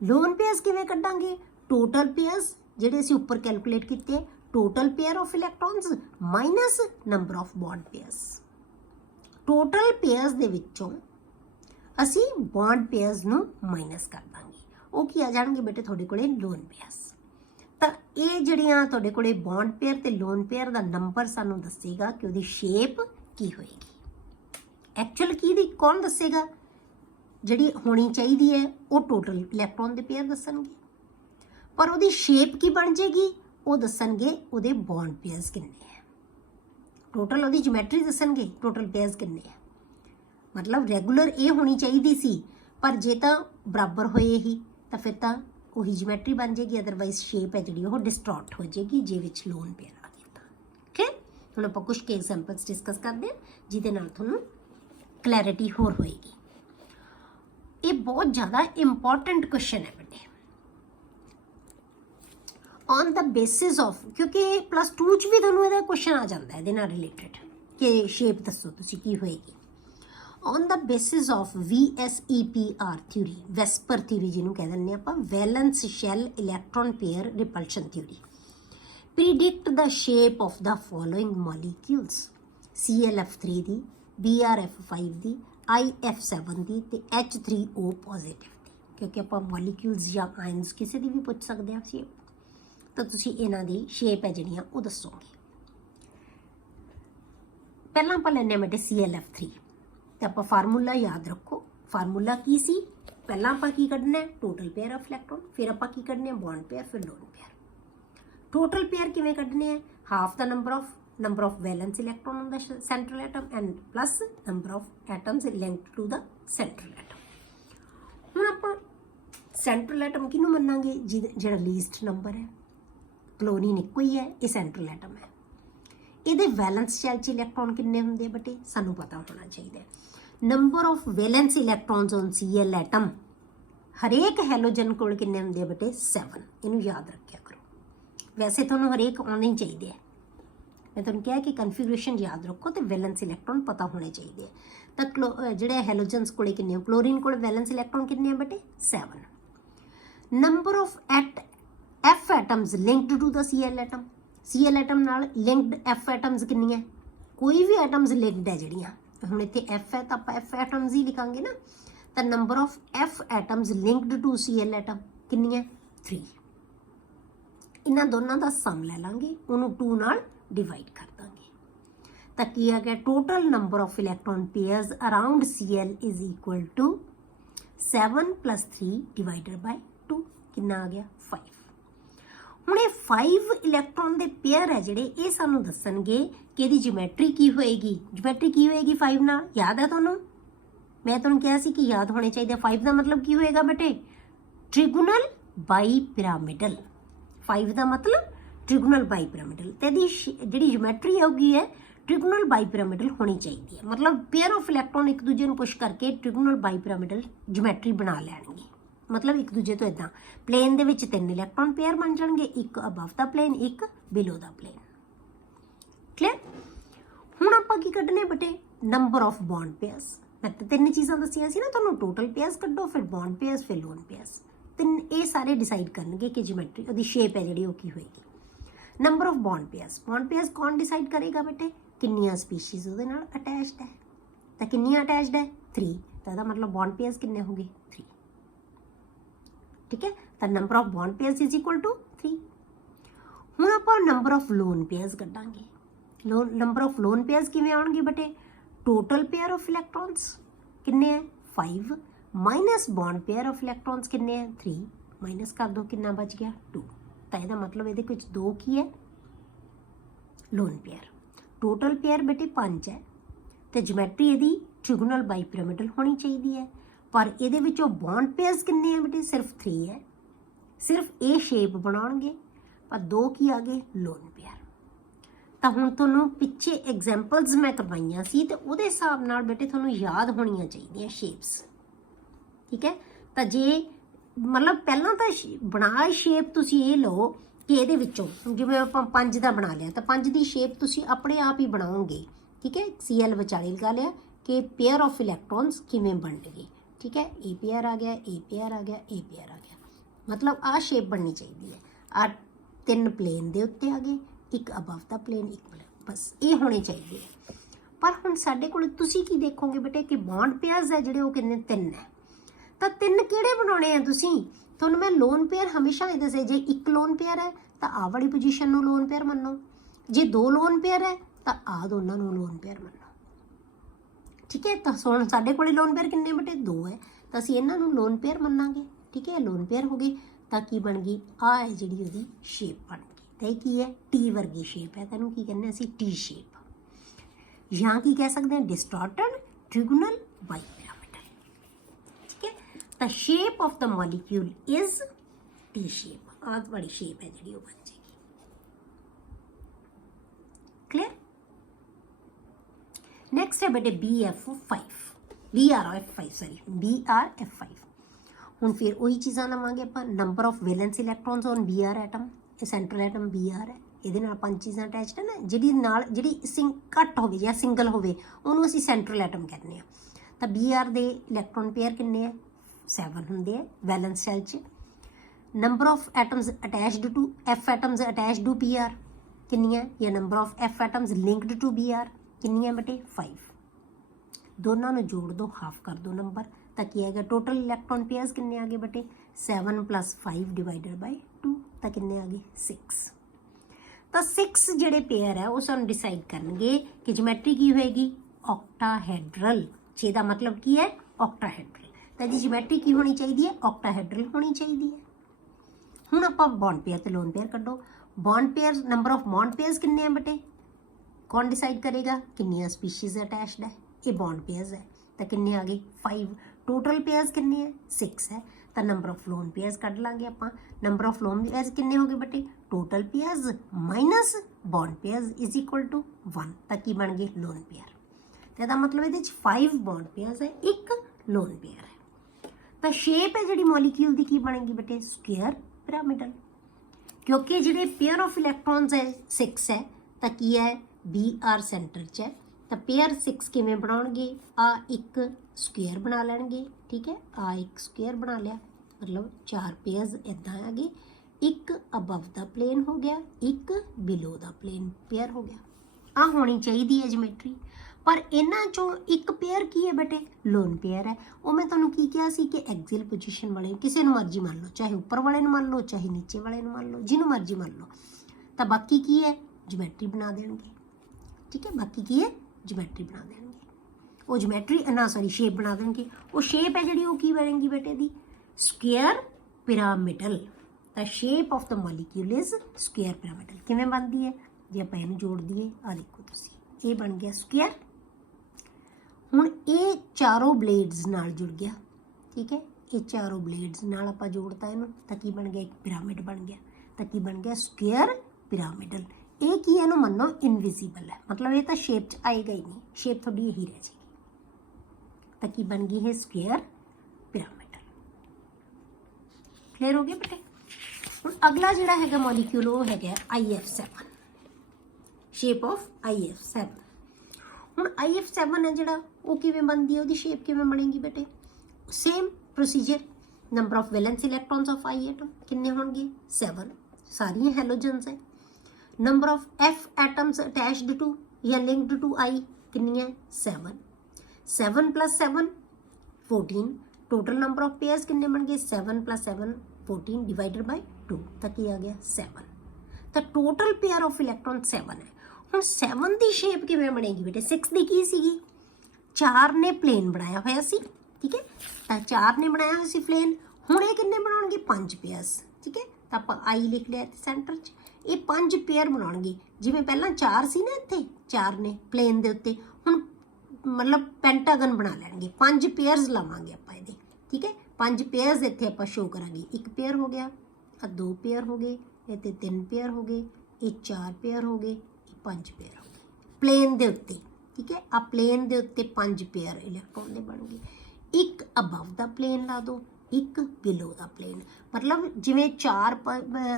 Lone pairs किवें कड्डांगे? टोटल पेयर्स ਜਿਹੜੇ ਅਸੀਂ ਉੱਪਰ ਕੈਲਕੂਲੇਟ ਕੀਤੇ, total pair of electrons minus number of bond pairs. Total pairs ਦੇ ਵਿੱਚੋਂ ਅਸੀਂ ਬੌਂਡ ਪੇਅਰਸ ਨੂੰ ਮਾਈਨਸ ਕਰ ਦਾਂਗੇ, ਉਹ ਕੀ ਆ ਜਾਣਗੇ ਬੇਟੇ ਤੁਹਾਡੇ ਕੋਲੇ? Loan pairs. ਤਾਂ ਇਹ ਜਿਹੜੀਆਂ ਤੁਹਾਡੇ ਕੋਲੇ ਬੌਂਡ ਪੇਅਰ ਤੇ ਲੋਨ ਪੇਅਰ ਦਾ ਨੰਬਰ ਸਾਨੂੰ ਦੱਸੇਗਾ ਕਿ ਉਹਦੀ ਸ਼ੇਪ ਕੀ ਹੋਏਗੀ। ਐਕਚੁਅਲ ਕੀ ਦੀ ਕੌਣ ਦੱਸੇਗਾ? ਜਿਹੜੀ ਹੋਣੀ ਚਾਹੀਦੀ ਹੈ ਉਹ ਟੋਟਲ ਇਲੈਕਟ੍ਰੋਨ ਦੇ ਪੇਅਰ ਦੱਸਣਗੇ, पर ਉਹਦੀ शेप की बन जाएगी वो दसणगे ਉਹਦੇ बॉन्ड पेयर्स किन्ने है। टोटल ਉਹਦੀ ज्योमेट्री दसणगे टोटल पेयर्स किन्ने है। मतलब रेगुलर ये होनी चाहिए सी, पर जे तो बराबर होए ही तो फिर तो वही ज्योमेट्री बन जाएगी, अदरवाइज शेप है जी वो डिस्टॉर्ट हो जाएगी जे विच लोन पेयर आ गया। ठीक है, हुण आपां कुछ के एग्जांपल्स डिस्कस करते हैं जिहदे नाल तुहानूं क्लैरिटी होर होएगी। ये बहुत ज़्यादा इंपॉर्टेंट क्वेश्चन है बेटे। ऑन द बेसिस ऑफ, क्योंकि प्लस 2 च भी तुहानूं इहदा क्वेश्चन आ जाता है इहदे नाल रिलेटेड कि शेप दसो तुसीं की होएगी। On the basis of VSEPR theory, VSEPR theory जिन्हों कह दिंदे आपां, valence shell electron pair repulsion theory, predict the shape of the following molecules. ClF3 दी, BrF5 दी, IF7 दी ते H3O पॉजिटिव दी। क्योंकि आपां मॉलिक्यूल्स या आयन्स किसी दी भी पूछ सकते हैं शेप, तो तुसी इन्हां दी शेप है जिहड़ियां वो दसोगे। पहला आपां लैने बेटे ClF3, तो आपां फार्मूला याद रखो। फार्मूला की सी? पहला आपां की कढना है? टोटल पेयर ऑफ इलैक्ट्रॉन, फिर आपां की कढने बॉन्ड पेयर, फिर लोन पेयर। टोटल पेयर किवें कढने हैं? Half the number of valence electron on the central atom and plus number of atoms linked to the central atom. हुण आपां सेंट्रल एटम किहनूं मन्नांगे? जिहड़ा लीस्ट नंबर है। क्लोरीन इक्को ही है, ये सेंट्रल एटम है। ਇਹਦੇ ਵੈਲੈਂਸ ਸ਼ੈਲ 'ਚ ਇਲੈਕਟ੍ਰੋਨ ਕਿੰਨੇ ਹੁੰਦੇ ਬੇਟੇ ਸਾਨੂੰ ਪਤਾ ਹੋਣਾ ਚਾਹੀਦਾ। Number of valence electrons on Cl atom, ਹਰੇਕ ਹੈਲੋਜਨ ਕੋਲ ਕਿੰਨੇ ਹੁੰਦੇ ਆ ਬੇਟੇ 7। ਇਹਨੂੰ ਯਾਦ ਰੱਖਿਆ ਕਰੋ। ਵੈਸੇ ਤੁਹਾਨੂੰ ਹਰੇਕ ਆਉਣੇ ਹੀ ਚਾਹੀਦੇ ਆ, ਮੈਂ ਤੁਹਾਨੂੰ ਕਿਹਾ ਕਿ ਕਨਫੀਗਰੇਸ਼ਨ ਯਾਦ ਰੱਖੋ ਤੇ ਵੈਲੈਂਸ ਇਲੈਕਟ੍ਰੋਨ ਪਤਾ ਹੋਣੇ ਚਾਹੀਦੇ ਆ। ਤਾਂ ਜਿਹੜੇ ਹੈਲੋਜਨਸ ਕੋਲੇ ਕਿੰਨੇ ਆ, ਕਲੋਰੀਨ ਕੋਲ ਵੈਲੈਂਸ ਇਲੈਕਟ੍ਰੋਨ ਕਿੰਨੇ ਆ ਬੇਟੇ 7। Number of F atoms linked to the Cl atom, Cl atom ਨਾਲ ਲਿੰਕਡ F ਐਟਮਸ ਕਿੰਨੀਆਂ, ਕੋਈ ਵੀ ਐਟਮਸ ਲਿੰਕਡ ਹੈ ਜਿਹੜੀਆਂ, ਹੁਣ ਇੱਥੇ F ਹੈ ਤਾਂ ਆਪਾਂ F ਐਟਮਸ ਹੀ ਲਿਖਾਂਗੇ ਨਾ। ਤਾਂ number of F atoms linked to Cl atom ਕਿੰਨੀਆਂ 3। ਇਹਨਾਂ ਦੋਨਾਂ ਦਾ ਸਮ ਲੈ ਲਾਂਗੇ, ਉਹਨੂੰ 2 ਨਾਲ ਡਿਵਾਈਡ ਕਰ ਦਾਂਗੇ ਤਾਂ ਕੀ ਆ ਗਿਆ, total number of electron pairs around Cl is equal to 7 + 3 divided by 2, ਕਿੰਨਾ ਆ ਗਿਆ 5। ਹੁਣ ਇਹ 5 ਇਲੈਕਟ੍ਰੋਨ ਦੇ ਪੇਅਰ ਹੈ ਜਿਹੜੇ, ਇਹ ਸਾਨੂੰ ਦੱਸਣਗੇ ਕਿ ਇਹਦੀ ਜਿਓਮੈਟਰੀ ਕੀ ਹੋਏਗੀ। ਜਿਓਮੈਟਰੀ ਕੀ ਹੋਏਗੀ 5 ਨਾਲ, ਯਾਦ ਹੈ ਤੁਹਾਨੂੰ, ਮੈਂ ਤੁਹਾਨੂੰ ਕਿਹਾ ਸੀ ਕਿ ਯਾਦ ਹੋਣੇ ਚਾਹੀਦੇ। 5 ਦਾ ਮਤਲਬ ਕੀ ਹੋਏਗਾ ਬੇਟੇ ਟ੍ਰਿਗੋਨਲ ਬਾਈ ਪਿਰਾਮਿਡਲ। 5 ਦਾ ਮਤਲਬ ਟ੍ਰਿਗੋਨਲ ਬਾਈ ਪਿਰਾਮਿਡਲ, ਤੇ ਇਹਦੀ ਜਿਹੜੀ ਜਿਓਮੈਟਰੀ ਹੋਊਗੀ ਹੈ ਟ੍ਰਿਗੋਨਲ ਬਾਈ ਪਿਰਾਮਿਡਲ ਹੋਣੀ ਚਾਹੀਦੀ ਹੈ। ਮਤਲਬ ਪੇਅਰ ਆਫ ਇਲੈਕਟ੍ਰੋਨ ਇੱਕ ਦੂਜੇ ਨੂੰ ਪੁਸ਼ ਕਰਕੇ ਟ੍ਰਿਗੋਨਲ ਬਾਈ ਪਿਰਾਮਿਡਲ ਜਿਓਮੈਟਰੀ ਬਣਾ ਲੈਣਗੇ। ਮਤਲਬ ਇੱਕ ਦੂਜੇ ਤੋਂ ਇਦਾਂ ਪਲੇਨ ਦੇ ਵਿੱਚ 3 ਇਲੈਕਟ੍ਰੋਨ ਪੇਅਰ ਬਣ ਜਾਣਗੇ, ਇੱਕ ਅਬਵ ਦਾ ਪਲੇਨ, ਇੱਕ ਬਿਲੋ ਦਾ ਪਲੇਨ। ਕਲੀਅਰ। ਹੁਣ ਆਪਾਂ ਕੀ ਕੱਢਣੇ ਬੇਟੇ ਨੰਬਰ ਆਫ ਬੌਂਡ ਪੇਅਰਸ। ਮੈਂ ਤਾਂ 3 ਚੀਜ਼ਾਂ ਦੱਸੀਆਂ ਸੀ ਨਾ ਤੁਹਾਨੂੰ, ਟੋਟਲ ਪੇਅਰਸ ਕੱਢੋ, ਫਿਰ ਬੌਂਡ ਪੇਅਰਸ, ਫਿਰ ਲੋਨ ਪੇਅਰਸ। ਇਹ ਸਾਰੇ ਡਿਸਾਈਡ ਕਰਨਗੇ ਕਿ ਜਿਓਮੈਟਰੀ ਉਹਦੀ ਸ਼ੇਪ ਹੈ ਜਿਹੜੀ ਉਹ ਕੀ ਹੋਏਗੀ। Number of bond pairs, bond pairs ਕੌਣ ਡਿਸਾਈਡ ਕਰੇਗਾ ਬੇਟੇ, ਕਿੰਨੀਆਂ ਸਪੀਸ਼ੀਜ਼ ਉਹਦੇ ਨਾਲ ਅਟੈਚਡ ਹੈ। ਤਾਂ ਕਿੰਨੀਆਂ ਅਟੈਚਡ ਹੈ 3, ਤਾਂ ਇਹਦਾ ਮਤਲਬ ਬੌਂਡ ਪੇਅਰਸ ਕਿੰਨੇ ਹੋਗੇ 3। ਠੀਕ ਹੈ, ਤਾਂ number of bond pairs is equal to 3। ਹੁਣ ਆਪਾਂ ਨੰਬਰ ਆਫ ਲੋਨ ਪੇਅਰਸ ਕੱਢਾਂਗੇ। ਨੰਬਰ ਆਫ ਲੋਨ ਪੇਅਰਸ ਕਿਵੇਂ ਆਉਣਗੇ ਬੇਟੇ, ਟੋਟਲ ਪੇਅਰ ਆਫ ਇਲੈਕਟ੍ਰੋਨਸ ਕਿੰਨੇ ਹੈ 5 minus bond pair of electrons ਕਿੰਨੇ ਹੈ 3, ਮਾਈਨਸ ਕਰ ਦੋ ਕਿੰਨਾ ਬਚ ਗਿਆ 2। ਤਾਂ ਇਹਦਾ ਮਤਲਬ ਇਹਦੇ ਵਿੱਚ 2 ਕੀ ਹੈ ਲੋਨ ਪੇਅਰ। ਟੋਟਲ ਪੇਅਰ ਬੇਟੇ 5 ਹੈ ਤੇ ਜਿਓਮੈਟਰੀ ਇਹਦੀ ਟ੍ਰਿਗੋਨਲ ਬਾਈ ਪਿਰਾਮਿਡਲ ਹੋਣੀ ਚਾਹੀਦੀ ਹੈ, ਪਰ ਇਹਦੇ ਵਿੱਚੋਂ ਬੌਂਡ ਪੇਅਰਸ ਕਿੰਨੇ ਹੈ ਬੇਟੇ ਸਿਰਫ 3 ਹੈ। ਸਿਰਫ ਇਹ ਸ਼ੇਪ ਬਣਾਉਣਗੇ, ਪਰ 2 ਕੀ ਆ ਗਏ ਲੋਨ ਪੇਅਰ। ਤਾਂ ਹੁਣ ਤੁਹਾਨੂੰ ਪਿੱਛੇ ਐਗਜ਼ਾਮਪਲਸ ਮੈਂ ਕਰਵਾਈਆਂ ਸੀ ਤੇ ਉਹਦੇ ਹਿਸਾਬ ਨਾਲ ਬੇਟੇ ਤੁਹਾਨੂੰ ਯਾਦ ਹੋਣੀਆਂ ਚਾਹੀਦੀਆਂ ਸ਼ੇਪਸ। ਠੀਕ ਹੈ, ਤਾਂ ਜੇ ਮਤਲਬ ਪਹਿਲਾਂ ਤਾਂ ਬਣਾ ਸ਼ੇਪ ਤੁਸੀਂ ਇਹ ਲਓ ਕਿ ਇਹਦੇ ਵਿੱਚੋਂ ਜਿਵੇਂ ਆਪਾਂ 5 ਦਾ ਬਣਾ ਲਿਆ ਤਾਂ 5 ਦੀ ਸ਼ੇਪ ਤੁਸੀਂ ਆਪਣੇ ਆਪ ਹੀ ਬਣਾਓਗੇ। ਠੀਕ ਹੈ, Cl ਵਿਚਾਲੇ ਲਗਾ ਲਿਆ ਕਿ ਪੇਅਰ ਆਫ ਇਲੈਕਟ੍ਰੋਨਸ ਕਿਵੇਂ ਬਣਨਗੇ। ਠੀਕ ਹੈ, ਇਹ ਪੇਅਰ ਆ ਗਿਆ, ਇਹ ਪੇਅਰ ਆ ਗਿਆ, ਇਹ ਪੇਅਰ ਆ ਗਿਆ, ਮਤਲਬ ਆਹ ਸ਼ੇਪ ਬਣਨੀ ਚਾਹੀਦੀ ਹੈ। ਆਹ 3 ਪਲੇਨ ਦੇ ਉੱਤੇ ਆ ਗਏ, ਇੱਕ ਅਬਵ ਦਾ ਪਲੇਨ, ਇੱਕ ਪਲੇਨ, ਬਸ ਇਹ ਹੋਣੇ ਚਾਹੀਦੇ ਹੈ। ਪਰ ਹੁਣ ਸਾਡੇ ਕੋਲ ਤੁਸੀਂ ਕੀ ਦੇਖੋਗੇ ਬੇਟੇ ਕਿ ਬੌਂਡ ਪੇਅਰਸ ਹੈ ਜਿਹੜੇ ਉਹ ਕਿੰਨੇ 3 ਹੈ। ਤਾਂ 3 ਕਿਹੜੇ ਬਣਾਉਣੇ ਆ ਤੁਸੀਂ, ਤੁਹਾਨੂੰ ਮੈਂ ਲੋਨ ਪੇਅਰ ਹਮੇਸ਼ਾ ਇਹ ਦੱਸੇ, ਜੇ ਇੱਕ ਲੋਨ ਪੇਅਰ ਹੈ ਤਾਂ ਆਹ ਵਾਲੀ ਪੋਜੀਸ਼ਨ ਨੂੰ ਲੋਨ ਪੇਅਰ ਮੰਨੋ, ਜੇ 2 ਲੋਨ ਪੇਅਰ ਹੈ ਤਾਂ ਆਹ ਦੋਨਾਂ ਨੂੰ ਲੋਨ ਪੇਅਰ ਮੰਨੋ। ਠੀਕ ਹੈ, ਤਾਂ ਹੁਣ ਸਾਡੇ ਕੋਲੇ ਲੋਨ ਪੇਅਰ ਕਿੰਨੇ ਬੇਟੇ 2 ਹੈ, ਤਾਂ ਅਸੀਂ ਇਹਨਾਂ ਨੂੰ ਲੋਨ ਪੇਅਰ ਮੰਨਾਂਗੇ। ਠੀਕ ਹੈ, ਲੋਨ ਪੇਅਰ ਹੋ ਗਏ ਤਾਂ ਕੀ ਬਣ ਗਈ, ਆਹ ਹੈ ਜਿਹੜੀ ਉਹਦੀ ਸ਼ੇਪ ਬਣ ਗਈ। ਤਾਂ ਇਹ ਕੀ ਹੈ ਟੀ ਵਰਗੀ ਸ਼ੇਪ ਹੈ, ਤੈਨੂੰ ਕੀ ਕਹਿੰਦੇ ਅਸੀਂ ਟੀ ਸ਼ੇਪ, ਜਾਂ ਕੀ ਕਹਿ ਸਕਦੇ ਹਾਂ ਡਿਸਟੋਰਟਡ ਟ੍ਰਿਗੋਨਲ ਬਾਈ ਪਿਰਾਮਿਡਲ। ਠੀਕ ਹੈ, ਤਾਂ shape of the molecule is T shape. ਆਹ ਵਾਲੀ ਸ਼ੇਪ ਹੈ ਜਿਹੜੀ ਉਹ ਬਣ ਜਾਏਗੀ। ਕਲੀਅਰ। ਨੈਕਸਟ ਹੈ ਬੇਟੇ BRF5। ਹੁਣ ਫਿਰ ਉਹੀ ਚੀਜ਼ਾਂ ਲਵਾਂਗੇ ਆਪਾਂ। Number of valence electrons on Br atom, ਇਹ ਸੈਂਟਰਲ ਐਟਮ Br ਹੈ, ਇਹਦੇ ਨਾਲ 5 ਚੀਜ਼ਾਂ ਅਟੈਚਡ ਹੈ ਨਾ, ਜਿਹੜੀ ਘੱਟ ਹੋਵੇ ਜਾਂ ਸਿੰਗਲ ਹੋਵੇ ਉਹਨੂੰ ਅਸੀਂ ਸੈਂਟਰਲ ਐਟਮ ਕਹਿੰਦੇ ਹਾਂ। ਤਾਂ Br ਦੇ ਇਲੈਕਟ੍ਰੋਨ ਪੇਅਰ ਕਿੰਨੇ ਹੈ 7 ਹੁੰਦੇ ਆ ਵੈਲੈਂਸ ਸ਼ੈਲ 'ਚ। Number of atoms attached to F atoms attached to Br ਕਿੰਨੀਆਂ, ਜਾਂ number of F atoms linked to Br ਕਿੰਨੀਆਂ ਬੇਟੇ 5। ਦੋਨਾਂ ਨੂੰ ਜੋੜ ਦੋ, ਹਾਫ ਕਰ ਦੋ ਨੰਬਰ, ਤਾਂ ਕੀ ਆਏਗਾ ਟੋਟਲ ਇਲੈਕਟ੍ਰੋਨ ਪੇਅਰਸ ਕਿੰਨੇ ਆ ਗਏ ਬੇਟੇ 7 + 5 ਡਿਵਾਈਡਡ ਬਾਈ 2, ਤਾਂ ਕਿੰਨੇ ਆ ਗਏ 6। ਤਾਂ 6 ਜਿਹੜੇ ਪੇਅਰ ਹੈ ਉਹ ਸਾਨੂੰ ਡਿਸਾਈਡ ਕਰਨਗੇ ਕਿ ਜਿਓਮੈਟਰੀ ਕੀ ਹੋਏਗੀ ਔਕਟਾਹੈਡਰਲ। 6 ਦਾ ਮਤਲਬ ਕੀ ਹੈ ਔਕਟਾਹੈਡਰਲ, ਤਾਂ ਇਹਦੀ ਜਿਓਮੈਟਰੀ ਕੀ ਹੋਣੀ ਚਾਹੀਦੀ ਹੈ ਔਕਟਾਹੈਡਰਲ ਹੋਣੀ ਚਾਹੀਦੀ ਹੈ। ਹੁਣ ਆਪਾਂ ਬੌਂਡ ਪੇਅਰ ਤੇ ਲੋਨ ਪੇਅਰ ਕੱਢੋ। Bond pair number of bond pairs ਕਿੰਨੇ ਆ ਬੇਟੇ, ਕੌਣ ਡਿਸਾਈਡ ਕਰੇਗਾ, ਕਿੰਨੀਆਂ ਸਪੀਸ਼ੀਜ਼ ਅਟੈਚਡ ਹੈ, ਇਹ ਬੌਂਡ ਪੇਅਰਸ ਹੈ, ਤਾਂ ਕਿੰਨੇ ਆ ਗਏ 5। ਟੋਟਲ ਪੇਅਰਸ ਕਿੰਨੇ ਹੈ 6 ਹੈ, ਤਾਂ ਨੰਬਰ ਆਫ ਲੋਨ ਪੇਅਰਸ ਕੱਢ ਲਾਂਗੇ ਆਪਾਂ। ਨੰਬਰ ਆਫ ਲੋਨ ਪੇਅਰਸ ਕਿੰਨੇ ਹੋ ਗਏ ਬੇਟੇ? Total pairs minus bond pairs is equal to 1, ਤਾਂ ਕੀ ਬਣ ਗਏ? Lone pair. ਤੇ ਇਹਦਾ ਮਤਲਬ ਇਹਦੇ ਵਿੱਚ 5 ਬੌਂਡ ਪੇਅਰਸ ਹੈ, ਇੱਕ ਲੋਨ ਪੇਅਰ ਹੈ। ਤਾਂ ਸ਼ੇਪ ਹੈ ਜਿਹੜੀ ਮੋਲੀਕਿਊਲ ਦੀ ਕੀ ਬਣੇਗੀ ਬੇਟੇ? Square pyramidal. ਕਿਉਂਕਿ ਜਿਹੜੇ ਪੇਅਰ ਆਫ ਇਲੈਕਟ੍ਰॉन्स ਹੈ 6 ਹੈ, ਤਾਂ ਕੀ ਹੈ? BR ਸੈਂਟਰ 'ਚ ਹੈ, ਤਾਂ ਪੇਅਰ 6 ਕਿਵੇਂ ਬਣਾਉਣਗੇ? ਆ ਇੱਕ ਸਕੁਅਰ ਬਣਾ ਲੈਣਗੇ, ਠੀਕ ਹੈ, ਆ ਇੱਕ ਸਕੁਅਰ ਬਣਾ ਲਿਆ, ਮਤਲਬ 4 ਪੇਅਰਸ ਇੱਦਾਂ ਆ ਗਏ। ਇੱਕ ਅਬਵ ਦਾ ਪਲੇਨ ਹੋ ਗਿਆ, ਇੱਕ ਬਿਲੋ ਦਾ ਪਲੇਨ ਪੇਅਰ ਹੋ ਗਿਆ। ਆ ਹੋਣੀ ਚਾਹੀਦੀ ਹੈ ਜਿਓਮੈਟਰੀ, ਪਰ ਇਹਨਾਂ ਚੋਂ ਇੱਕ ਪੇਅਰ ਕੀ ਹੈ ਬੇਟੇ? ਲੋਨ ਪੇਅਰ ਹੈ। ਉਹ ਮੈਂ ਤੁਹਾਨੂੰ ਕੀ ਕਿਹਾ ਸੀ ਕਿ ਐਕਸਿਅਲ ਪੋਜੀਸ਼ਨ ਵਾਲੇ ਕਿਸੇ ਨੂੰ ਮਰਜ਼ੀ ਮੰਨ ਲਓ, ਚਾਹੇ ਉੱਪਰ ਵਾਲੇ ਨੂੰ ਮੰਨ ਲਓ, ਚਾਹੇ ਨੀਚੇ ਵਾਲੇ ਨੂੰ ਮੰਨ ਲਓ, ਜਿਹਨੂੰ ਮਰਜ਼ੀ ਮੰਨ ਲਓ, ਤਾਂ ਬਾਕੀ ਕੀ ਹੈ? ਜਿਓਮੈਟਰੀ ਬਣਾ ਦੇਣਗੇ, ਠੀਕ ਹੈ। ਬਾਕੀ ਕੀ ਹੈ? ਜਿਓਮੈਟਰੀ ਬਣਾ ਦੇਣਗੇ। ਉਹ ਜਿਓਮੈਟਰੀ ਸ਼ੇਪ ਬਣਾ ਦੇਣਗੇ। ਉਹ ਸ਼ੇਪ ਹੈ ਜਿਹੜੀ ਉਹ ਕੀ ਬਣੇਗੀ ਬੇਟੇ ਦੀ? Square pyramidal. ਤਾਂ shape of the molecule is square pyramidal. ਕਿਵੇਂ ਬਣਦੀ ਹੈ? ਜੇ ਆਪਾਂ ਇਹਨੂੰ ਜੋੜ ਦਈਏ, ਆ ਦੇਖੋ ਤੁਸੀਂ, ਇਹ ਬਣ ਗਿਆ ਸਕੁਅਰ। ਹੁਣ ਇਹ ਚਾਰੋਂ ਬਲੇਡਸ ਨਾਲ ਜੁੜ ਗਿਆ, ਠੀਕ ਹੈ। ਇਹ ਚਾਰੋਂ ਬਲੇਡਸ ਨਾਲ ਆਪਾਂ ਜੋੜਤਾ ਇਹਨੂੰ, ਤਾਂ ਕੀ ਬਣ ਗਿਆ? ਇੱਕ ਪਿਰਾਮਿਡ ਬਣ ਗਿਆ। ਤਾਂ ਕੀ ਬਣ ਗਿਆ? Square pyramidal. ਇਹ ਕੀ ਇਹਨੂੰ ਮੰਨੋ ਇਨਵਿਜ਼ੀਬਲ ਹੈ, ਮਤਲਬ ਇਹ ਤਾਂ ਸ਼ੇਪ 'ਚ ਆਏਗਾ ਹੀ ਨਹੀਂ, ਸ਼ੇਪ ਤੁਹਾਡੀ ਇਹੀ ਰਹਿ ਜਾਏਗੀ। ਤਾਂ ਕੀ ਬਣ ਗਈ? ਇਹ ਸਕੁਅਰ ਪਿਰਾਮਿਡਲ। ਕਲੀਅਰ ਹੋ ਗਿਆ ਬੇਟੇ? ਹੁਣ ਅਗਲਾ ਜਿਹੜਾ ਹੈਗਾ ਮੋਲੀਕਿਊਲ ਉਹ ਹੈਗਾ IF7, ਸ਼ੇਪ ਆਫ IF7। ਹੁਣ IF7 ਹੈ ਜਿਹੜਾ, ਉਹ ਕਿਵੇਂ ਬਣਦੀ ਹੈ? ਉਹਦੀ ਸ਼ੇਪ ਕਿਵੇਂ ਬਣੇਗੀ ਬੇਟੇ? Same procedure. Number of valence electrons of I atom ਕਿੰਨੇ ਹੋਣਗੇ? 7, ਸਾਰੀਆਂ ਹੈਲੋਜਨਸ ਹੈ। Number of F atoms attached to ਜਾਂ ਲਿੰਕਡ ਟੂ I ਕਿੰਨੀਆਂ? 7। 7 + 7 14। ਟੋਟਲ ਨੰਬਰ ਆਫ ਪੇਅਰਸ ਕਿੰਨੇ ਬਣ ਗਏ? 7 + 7 14 ਡਿਵਾਈਡਡ ਬਾਈ 2, ਤਾਂ ਕੀ ਆ ਗਿਆ? 7। ਤਾਂ ਟੋਟਲ ਪੇਅਰ ਆਫ ਇਲੈਕਟ੍ਰॉन 7 ਹੈ। ਹੁਣ 7 ਦੀ ਸ਼ੇਪ ਕਿਵੇਂ ਬਣੇਗੀ ਬੇਟੇ? 6 ਦੀ ਕੀ ਸੀਗੀ? 4 ਨੇ ਪਲੇਨ ਬਣਾਇਆ ਹੋਇਆ ਸੀ, ਠੀਕ ਹੈ। ਤਾਂ 4 ਨੇ ਬਣਾਇਆ ਹੋਇਆ ਸੀ ਪਲੇਨ। ਹੁਣ ਇਹ ਕਿੰਨੇ ਬਣਾਉਣਗੇ? 5 ਪੇਅਰਸ, ਠੀਕ ਹੈ। ਤਾਂ ਆਪਾਂ I ਲਿਖ ਲਿਆ ਇੱਥੇ ਸੈਂਟਰ 'ਚ। ਇਹ 5 ਪੇਅਰ ਬਣਾਉਣਗੇ। ਜਿਵੇਂ ਪਹਿਲਾਂ 4 ਸੀ ਨਾ, ਇੱਥੇ 4 ਨੇ ਪਲੇਨ ਦੇ ਉੱਤੇ, ਹੁਣ ਮਤਲਬ ਪੈਂਟਾਗਨ ਬਣਾ ਲੈਣਗੇ। 5 ਪੇਅਰਸ ਲਾਵਾਂਗੇ ਆਪਾਂ ਇਹਦੇ, ਠੀਕ ਹੈ। 5 ਪੇਅਰਸ ਇੱਥੇ ਆਪਾਂ ਸ਼ੋ ਕਰਾਂਗੇ। ਇੱਕ ਪੇਅਰ ਹੋ ਗਿਆ, ਆ 2 ਪੇਅਰ ਹੋ ਗਏ, ਇੱਥੇ 3 ਪੇਅਰ ਹੋ ਗਏ, ਇਹ 4 ਪੇਅਰ ਹੋ ਗਏ, ਇਹ 5 ਪੇਅਰ ਹੋ ਗਏ ਪਲੇਨ ਦੇ ਉੱਤੇ, ਠੀਕ ਹੈ। ਆ ਪਲੇਨ ਦੇ ਉੱਤੇ 5 ਪੇਅਰ ਇਲੈਕਟ੍ਰॉन ਦੇ ਬਣ ਗਏ। ਇੱਕ ਅਬਵ ਦਾ ਪਲੇਨ ਲਾ ਦਿਓ, ਇੱਕ ਬਿਲੋ ਦਾ ਪਲੇਨ। ਮਤਲਬ ਜਿਵੇਂ 4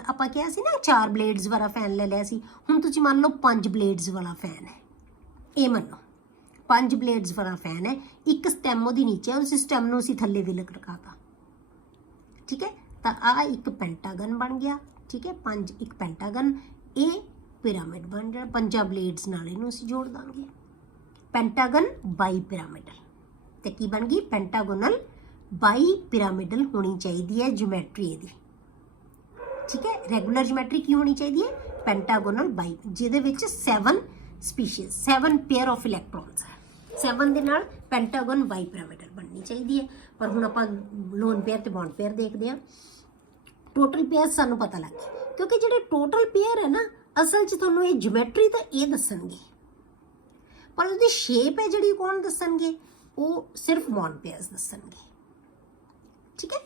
ਆਪਾਂ ਕਿਹਾ ਸੀ ਨਾ 4 ਬਲੇਡਸ ਵਾਲਾ ਫੈਨ ਲੈ ਲਿਆ ਸੀ, ਹੁਣ ਤੁਸੀਂ ਮੰਨ ਲਓ 5 ਬਲੇਡਸ ਵਾਲਾ ਫੈਨ ਹੈ। ਇਹ ਮੰਨੋ 5 ਬਲੇਡਸ ਵਾਲਾ ਫੈਨ ਹੈ। ਇੱਕ ਸਟੈਮ ਉਹਦੀ ਨੀਚੇ, ਉਸ ਸਟੈਮ ਨੂੰ ਅਸੀਂ ਥੱਲੇ ਵੀ ਲਟਕਾਤਾ, ਠੀਕ ਹੈ। ਤਾਂ ਆ ਇੱਕ ਪੈਂਟਾਗਨ ਬਣ ਗਿਆ, ਠੀਕ ਹੈ। 5 ਇੱਕ ਪੈਂਟਾਗਨ, ਇਹ ਪਿਰਾਮਿਡ ਬਣ ਜਾਣਾ। 5 ਬਲੇਡਸ ਨਾਲ ਇਹਨੂੰ ਅਸੀਂ ਜੋੜ ਦਾਂਗੇ, ਪੈਂਟਾਗਨ ਬਾਈ ਪਿਰਾਮਿਡਲ। ਤੇ ਕੀ ਬਣ ਗਈ? ਪੈਂਟਾਗੋਨਲ ਬਾਈ ਪਿਰਾਮਿਡਲ ਹੋਣੀ ਚਾਹੀਦੀ ਹੈ ਜਿਓਮੈਟਰੀ ਇਹਦੀ, ਠੀਕ ਹੈ। ਰੈਗੂਲਰ ਜਿਓਮੈਟਰੀ ਕੀ ਹੋਣੀ ਚਾਹੀਦੀ ਹੈ? ਪੈਂਟਾਗੋਨਲ ਬਾਈ, ਜਿਹਦੇ ਵਿੱਚ 7 ਸਪੀਸ਼ੀਜ਼, 7 ਪੇਅਰ ਆਫ ਇਲੈਕਟ੍ਰॉन्स ਹੈ। 7 ਦੇ ਨਾਲ ਪੈਂਟਾਗਨ ਬਾਈ ਪਿਰਾਮਿਡਲ ਬਣਨੀ ਚਾਹੀਦੀ ਹੈ। ਪਰ ਹੁਣ ਆਪਾਂ ਲੋਨ ਪੇਅਰ ਤੇ ਬੌਂਡ ਪੇਅਰ ਦੇਖਦੇ ਹਾਂ। ਟੋਟਲ ਪੇਅਰ ਸਾਨੂੰ ਪਤਾ ਲੱਗ ਗਿਆ, ਕਿਉਂਕਿ ਜਿਹੜੇ ਟੋਟਲ ਪੇਅਰ ਹੈ ਨਾ, ਅਸਲ 'ਚ ਤੁਹਾਨੂੰ ਇਹ ਜਿਓਮੈਟਰੀ ਤਾਂ ਇਹ ਦੱਸਣਗੇ, ਪਰ ਉਹਦੀ ਸ਼ੇਪ ਹੈ ਜਿਹੜੀ ਕੌਣ ਦੱਸਣਗੇ? ਉਹ ਸਿਰਫ ਬੌਂਡ ਪੇਅਰਸ ਦੱਸਣਗੇ, ਠੀਕ ਹੈ।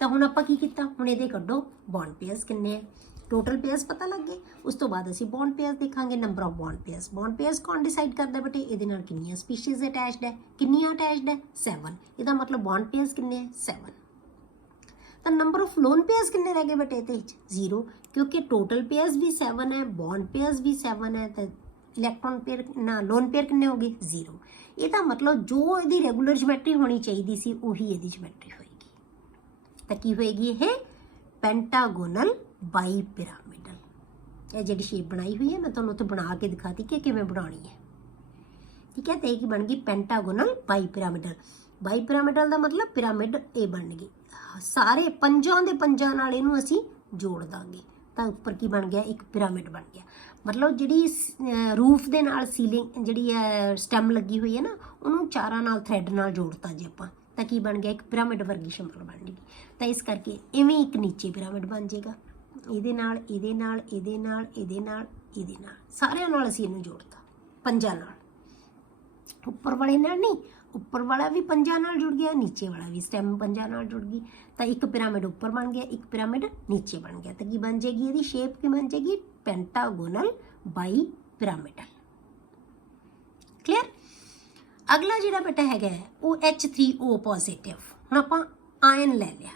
ਤਾਂ ਹੁਣ ਆਪਾਂ ਕੀ ਕੀਤਾ? ਹੁਣ ਇਹਦੇ ਕੱਢੋ ਬੌਂਡ ਪੇਅਰਸ ਕਿੰਨੇ ਹੈ। ਟੋਟਲ ਪੇਅਰਸ ਪਤਾ ਲੱਗ ਗਏ। ਉਸ ਤੋਂ ਬਾਅਦ ਅਸੀਂ ਬੌਂਡ ਪੇਅਰਸ ਦੇਖਾਂਗੇ। Number of bond pairs, bond pairs ਕੌਣ ਡਿਸਾਈਡ ਕਰਦਾ ਬੇਟੇ? ਇਹਦੇ ਨਾਲ ਕਿੰਨੀਆਂ ਸਪੀਸ਼ੀਜ਼ ਅਟੈਚਡ ਹੈ? ਕਿੰਨੀਆਂ ਅਟੈਚਡ ਹੈ? 7। ਇਹਦਾ ਮਤਲਬ ਬੌਂਡ ਪੇਅਰਸ ਕਿੰਨੇ ਹੈ? 7। ਤਾਂ ਨੰਬਰ ਆਫ ਲੋਨ ਪੇਅਰਸ ਕਿੰਨੇ ਰਹਿ ਗਏ ਬੇਟੇ ਇਹਦੇ ਵਿੱਚ? 0, ਕਿਉਂਕਿ ਟੋਟਲ ਪੇਅਰਸ ਵੀ 7 ਹੈ, ਬੌਂਡ ਪੇਅਰਸ ਵੀ 7 ਹੈ, ਤਾਂ ਇਲੈਕਟ੍ਰॉन ਪੇਅਰ ਨਾ ਲੋਨ ਪੇਅਰ ਕਿੰਨੇ ਹੋ ਗਏ? 0। ਇਹਦਾ ਮਤਲਬ ਜੋ ਇਹਦੀ ਰੈਗੂਲਰ ਜਿਓਮੈਟਰੀ ਹੋਣੀ ਚਾਹੀਦੀ ਸੀ ਉਹੀ ਇਹਦੀ ਜਿਓਮੈਟਰੀ ਹੋਏਗੀ। ਤਾਂ ਕੀ ਹੋਏਗੀ? ਇਹ ਪੈਂਟਾਗੋਨਲ ਬਾਈ ਪਿਰਾਮਿਡਲ। ਇਹ ਜਿਹੜੀ ਸ਼ੇਪ ਬਣਾਈ ਹੋਈ ਹੈ ਮੈਂ ਤੁਹਾਨੂੰ ਉੱਥੇ ਬਣਾ ਕੇ ਦਿਖਾਤੀ ਕਿ ਕਿਵੇਂ ਬਣਾਉਣੀ ਹੈ, ਠੀਕ ਹੈ। ਤੇ ਇਹ ਕੀ ਬਣ ਗਈ? ਪੈਂਟਾਗੋਨਲ ਬਾਈ ਪਿਰਾਮਿਡਲ। ਬਾਈ ਪਿਰਾਮਿਡਲ ਦਾ ਮਤਲਬ ਪਿਰਾਮਿਡ ਇਹ ਬਣ ਗਈ, ਸਾਰੇ 5 ਦੇ 5 ਨਾਲ ਇਹਨੂੰ ਅਸੀਂ ਜੋੜ ਦਾਂਗੇ, ਤਾਂ ਉੱਪਰ ਕੀ ਬਣ ਗਿਆ? ਇੱਕ ਪਿਰਾਮਿਡ ਬਣ ਗਿਆ। ਮਤਲਬ ਜਿਹੜੀ ਰੂਫ ਦੇ ਨਾਲ ਸੀਲਿੰਗ ਜਿਹੜੀ ਸਟੈਮ ਲੱਗੀ ਹੋਈ ਹੈ ਨਾ, ਉਹਨੂੰ 4 ਨਾਲ ਥਰੈਡ ਨਾਲ ਜੋੜਤਾ ਜੀ ਆਪਾਂ, ਤਾਂ ਕੀ ਬਣ ਗਿਆ? ਇੱਕ ਪਿਰਾਮਿਡ ਵਰਗੀ ਸ਼ਕਲ ਬਣ ਗਈ। ਤਾਂ ਇਸ ਕਰਕੇ ਇਵੇਂ ਇੱਕ ਨੀਚੇ ਪਿਰਾਮਿਡ ਬਣ ਜਾਏਗਾ, ਇਹਦੇ ਨਾਲ, ਇਹਦੇ ਨਾਲ, ਇਹਦੇ ਨਾਲ, ਇਹਦੇ ਨਾਲ, ਇਹਦੇ ਨਾਲ, ਸਾਰਿਆਂ ਨਾਲ ਅਸੀਂ ਇਹਨੂੰ ਜੋੜਤਾ 5 ਨਾਲ। ਉੱਪਰ ਵਾਲੇ ਨਾਲ ਨਹੀਂ, ਉੱਪਰ ਵਾਲਾ ਵੀ ਪੰਜਾਂ ਨਾਲ ਜੁੜ ਗਿਆ, ਨੀਚੇ ਵਾਲਾ ਵੀ ਸਟੈਮ ਪੰਜਾਂ ਨਾਲ ਜੁੜ ਗਈ, ਤਾਂ ਇੱਕ ਪਿਰਾਮਿਡ ਉੱਪਰ ਬਣ ਗਿਆ, ਇੱਕ ਪਿਰਾਮਿਡ ਨੀਚੇ ਬਣ ਗਿਆ। ਤਾਂ ਕੀ ਬਣ ਜਾਏਗੀ ਇਹਦੀ ਸ਼ੇਪ, ਕੀ ਬਣ ਜਾਏਗੀ? ਪੈਂਟਾਗੋਨਲ ਬਾਈ ਪਿਰਾਮਿਡਲ। ਕਲੀਅਰ। ਅਗਲਾ ਜਿਹੜਾ ਬੇਟਾ ਹੈਗਾ ਉਹ H3O ਪੋਜ਼ਿਟਿਵ। ਹੁਣ ਆਪਾਂ ਆਇਨ ਲੈ ਲਿਆ।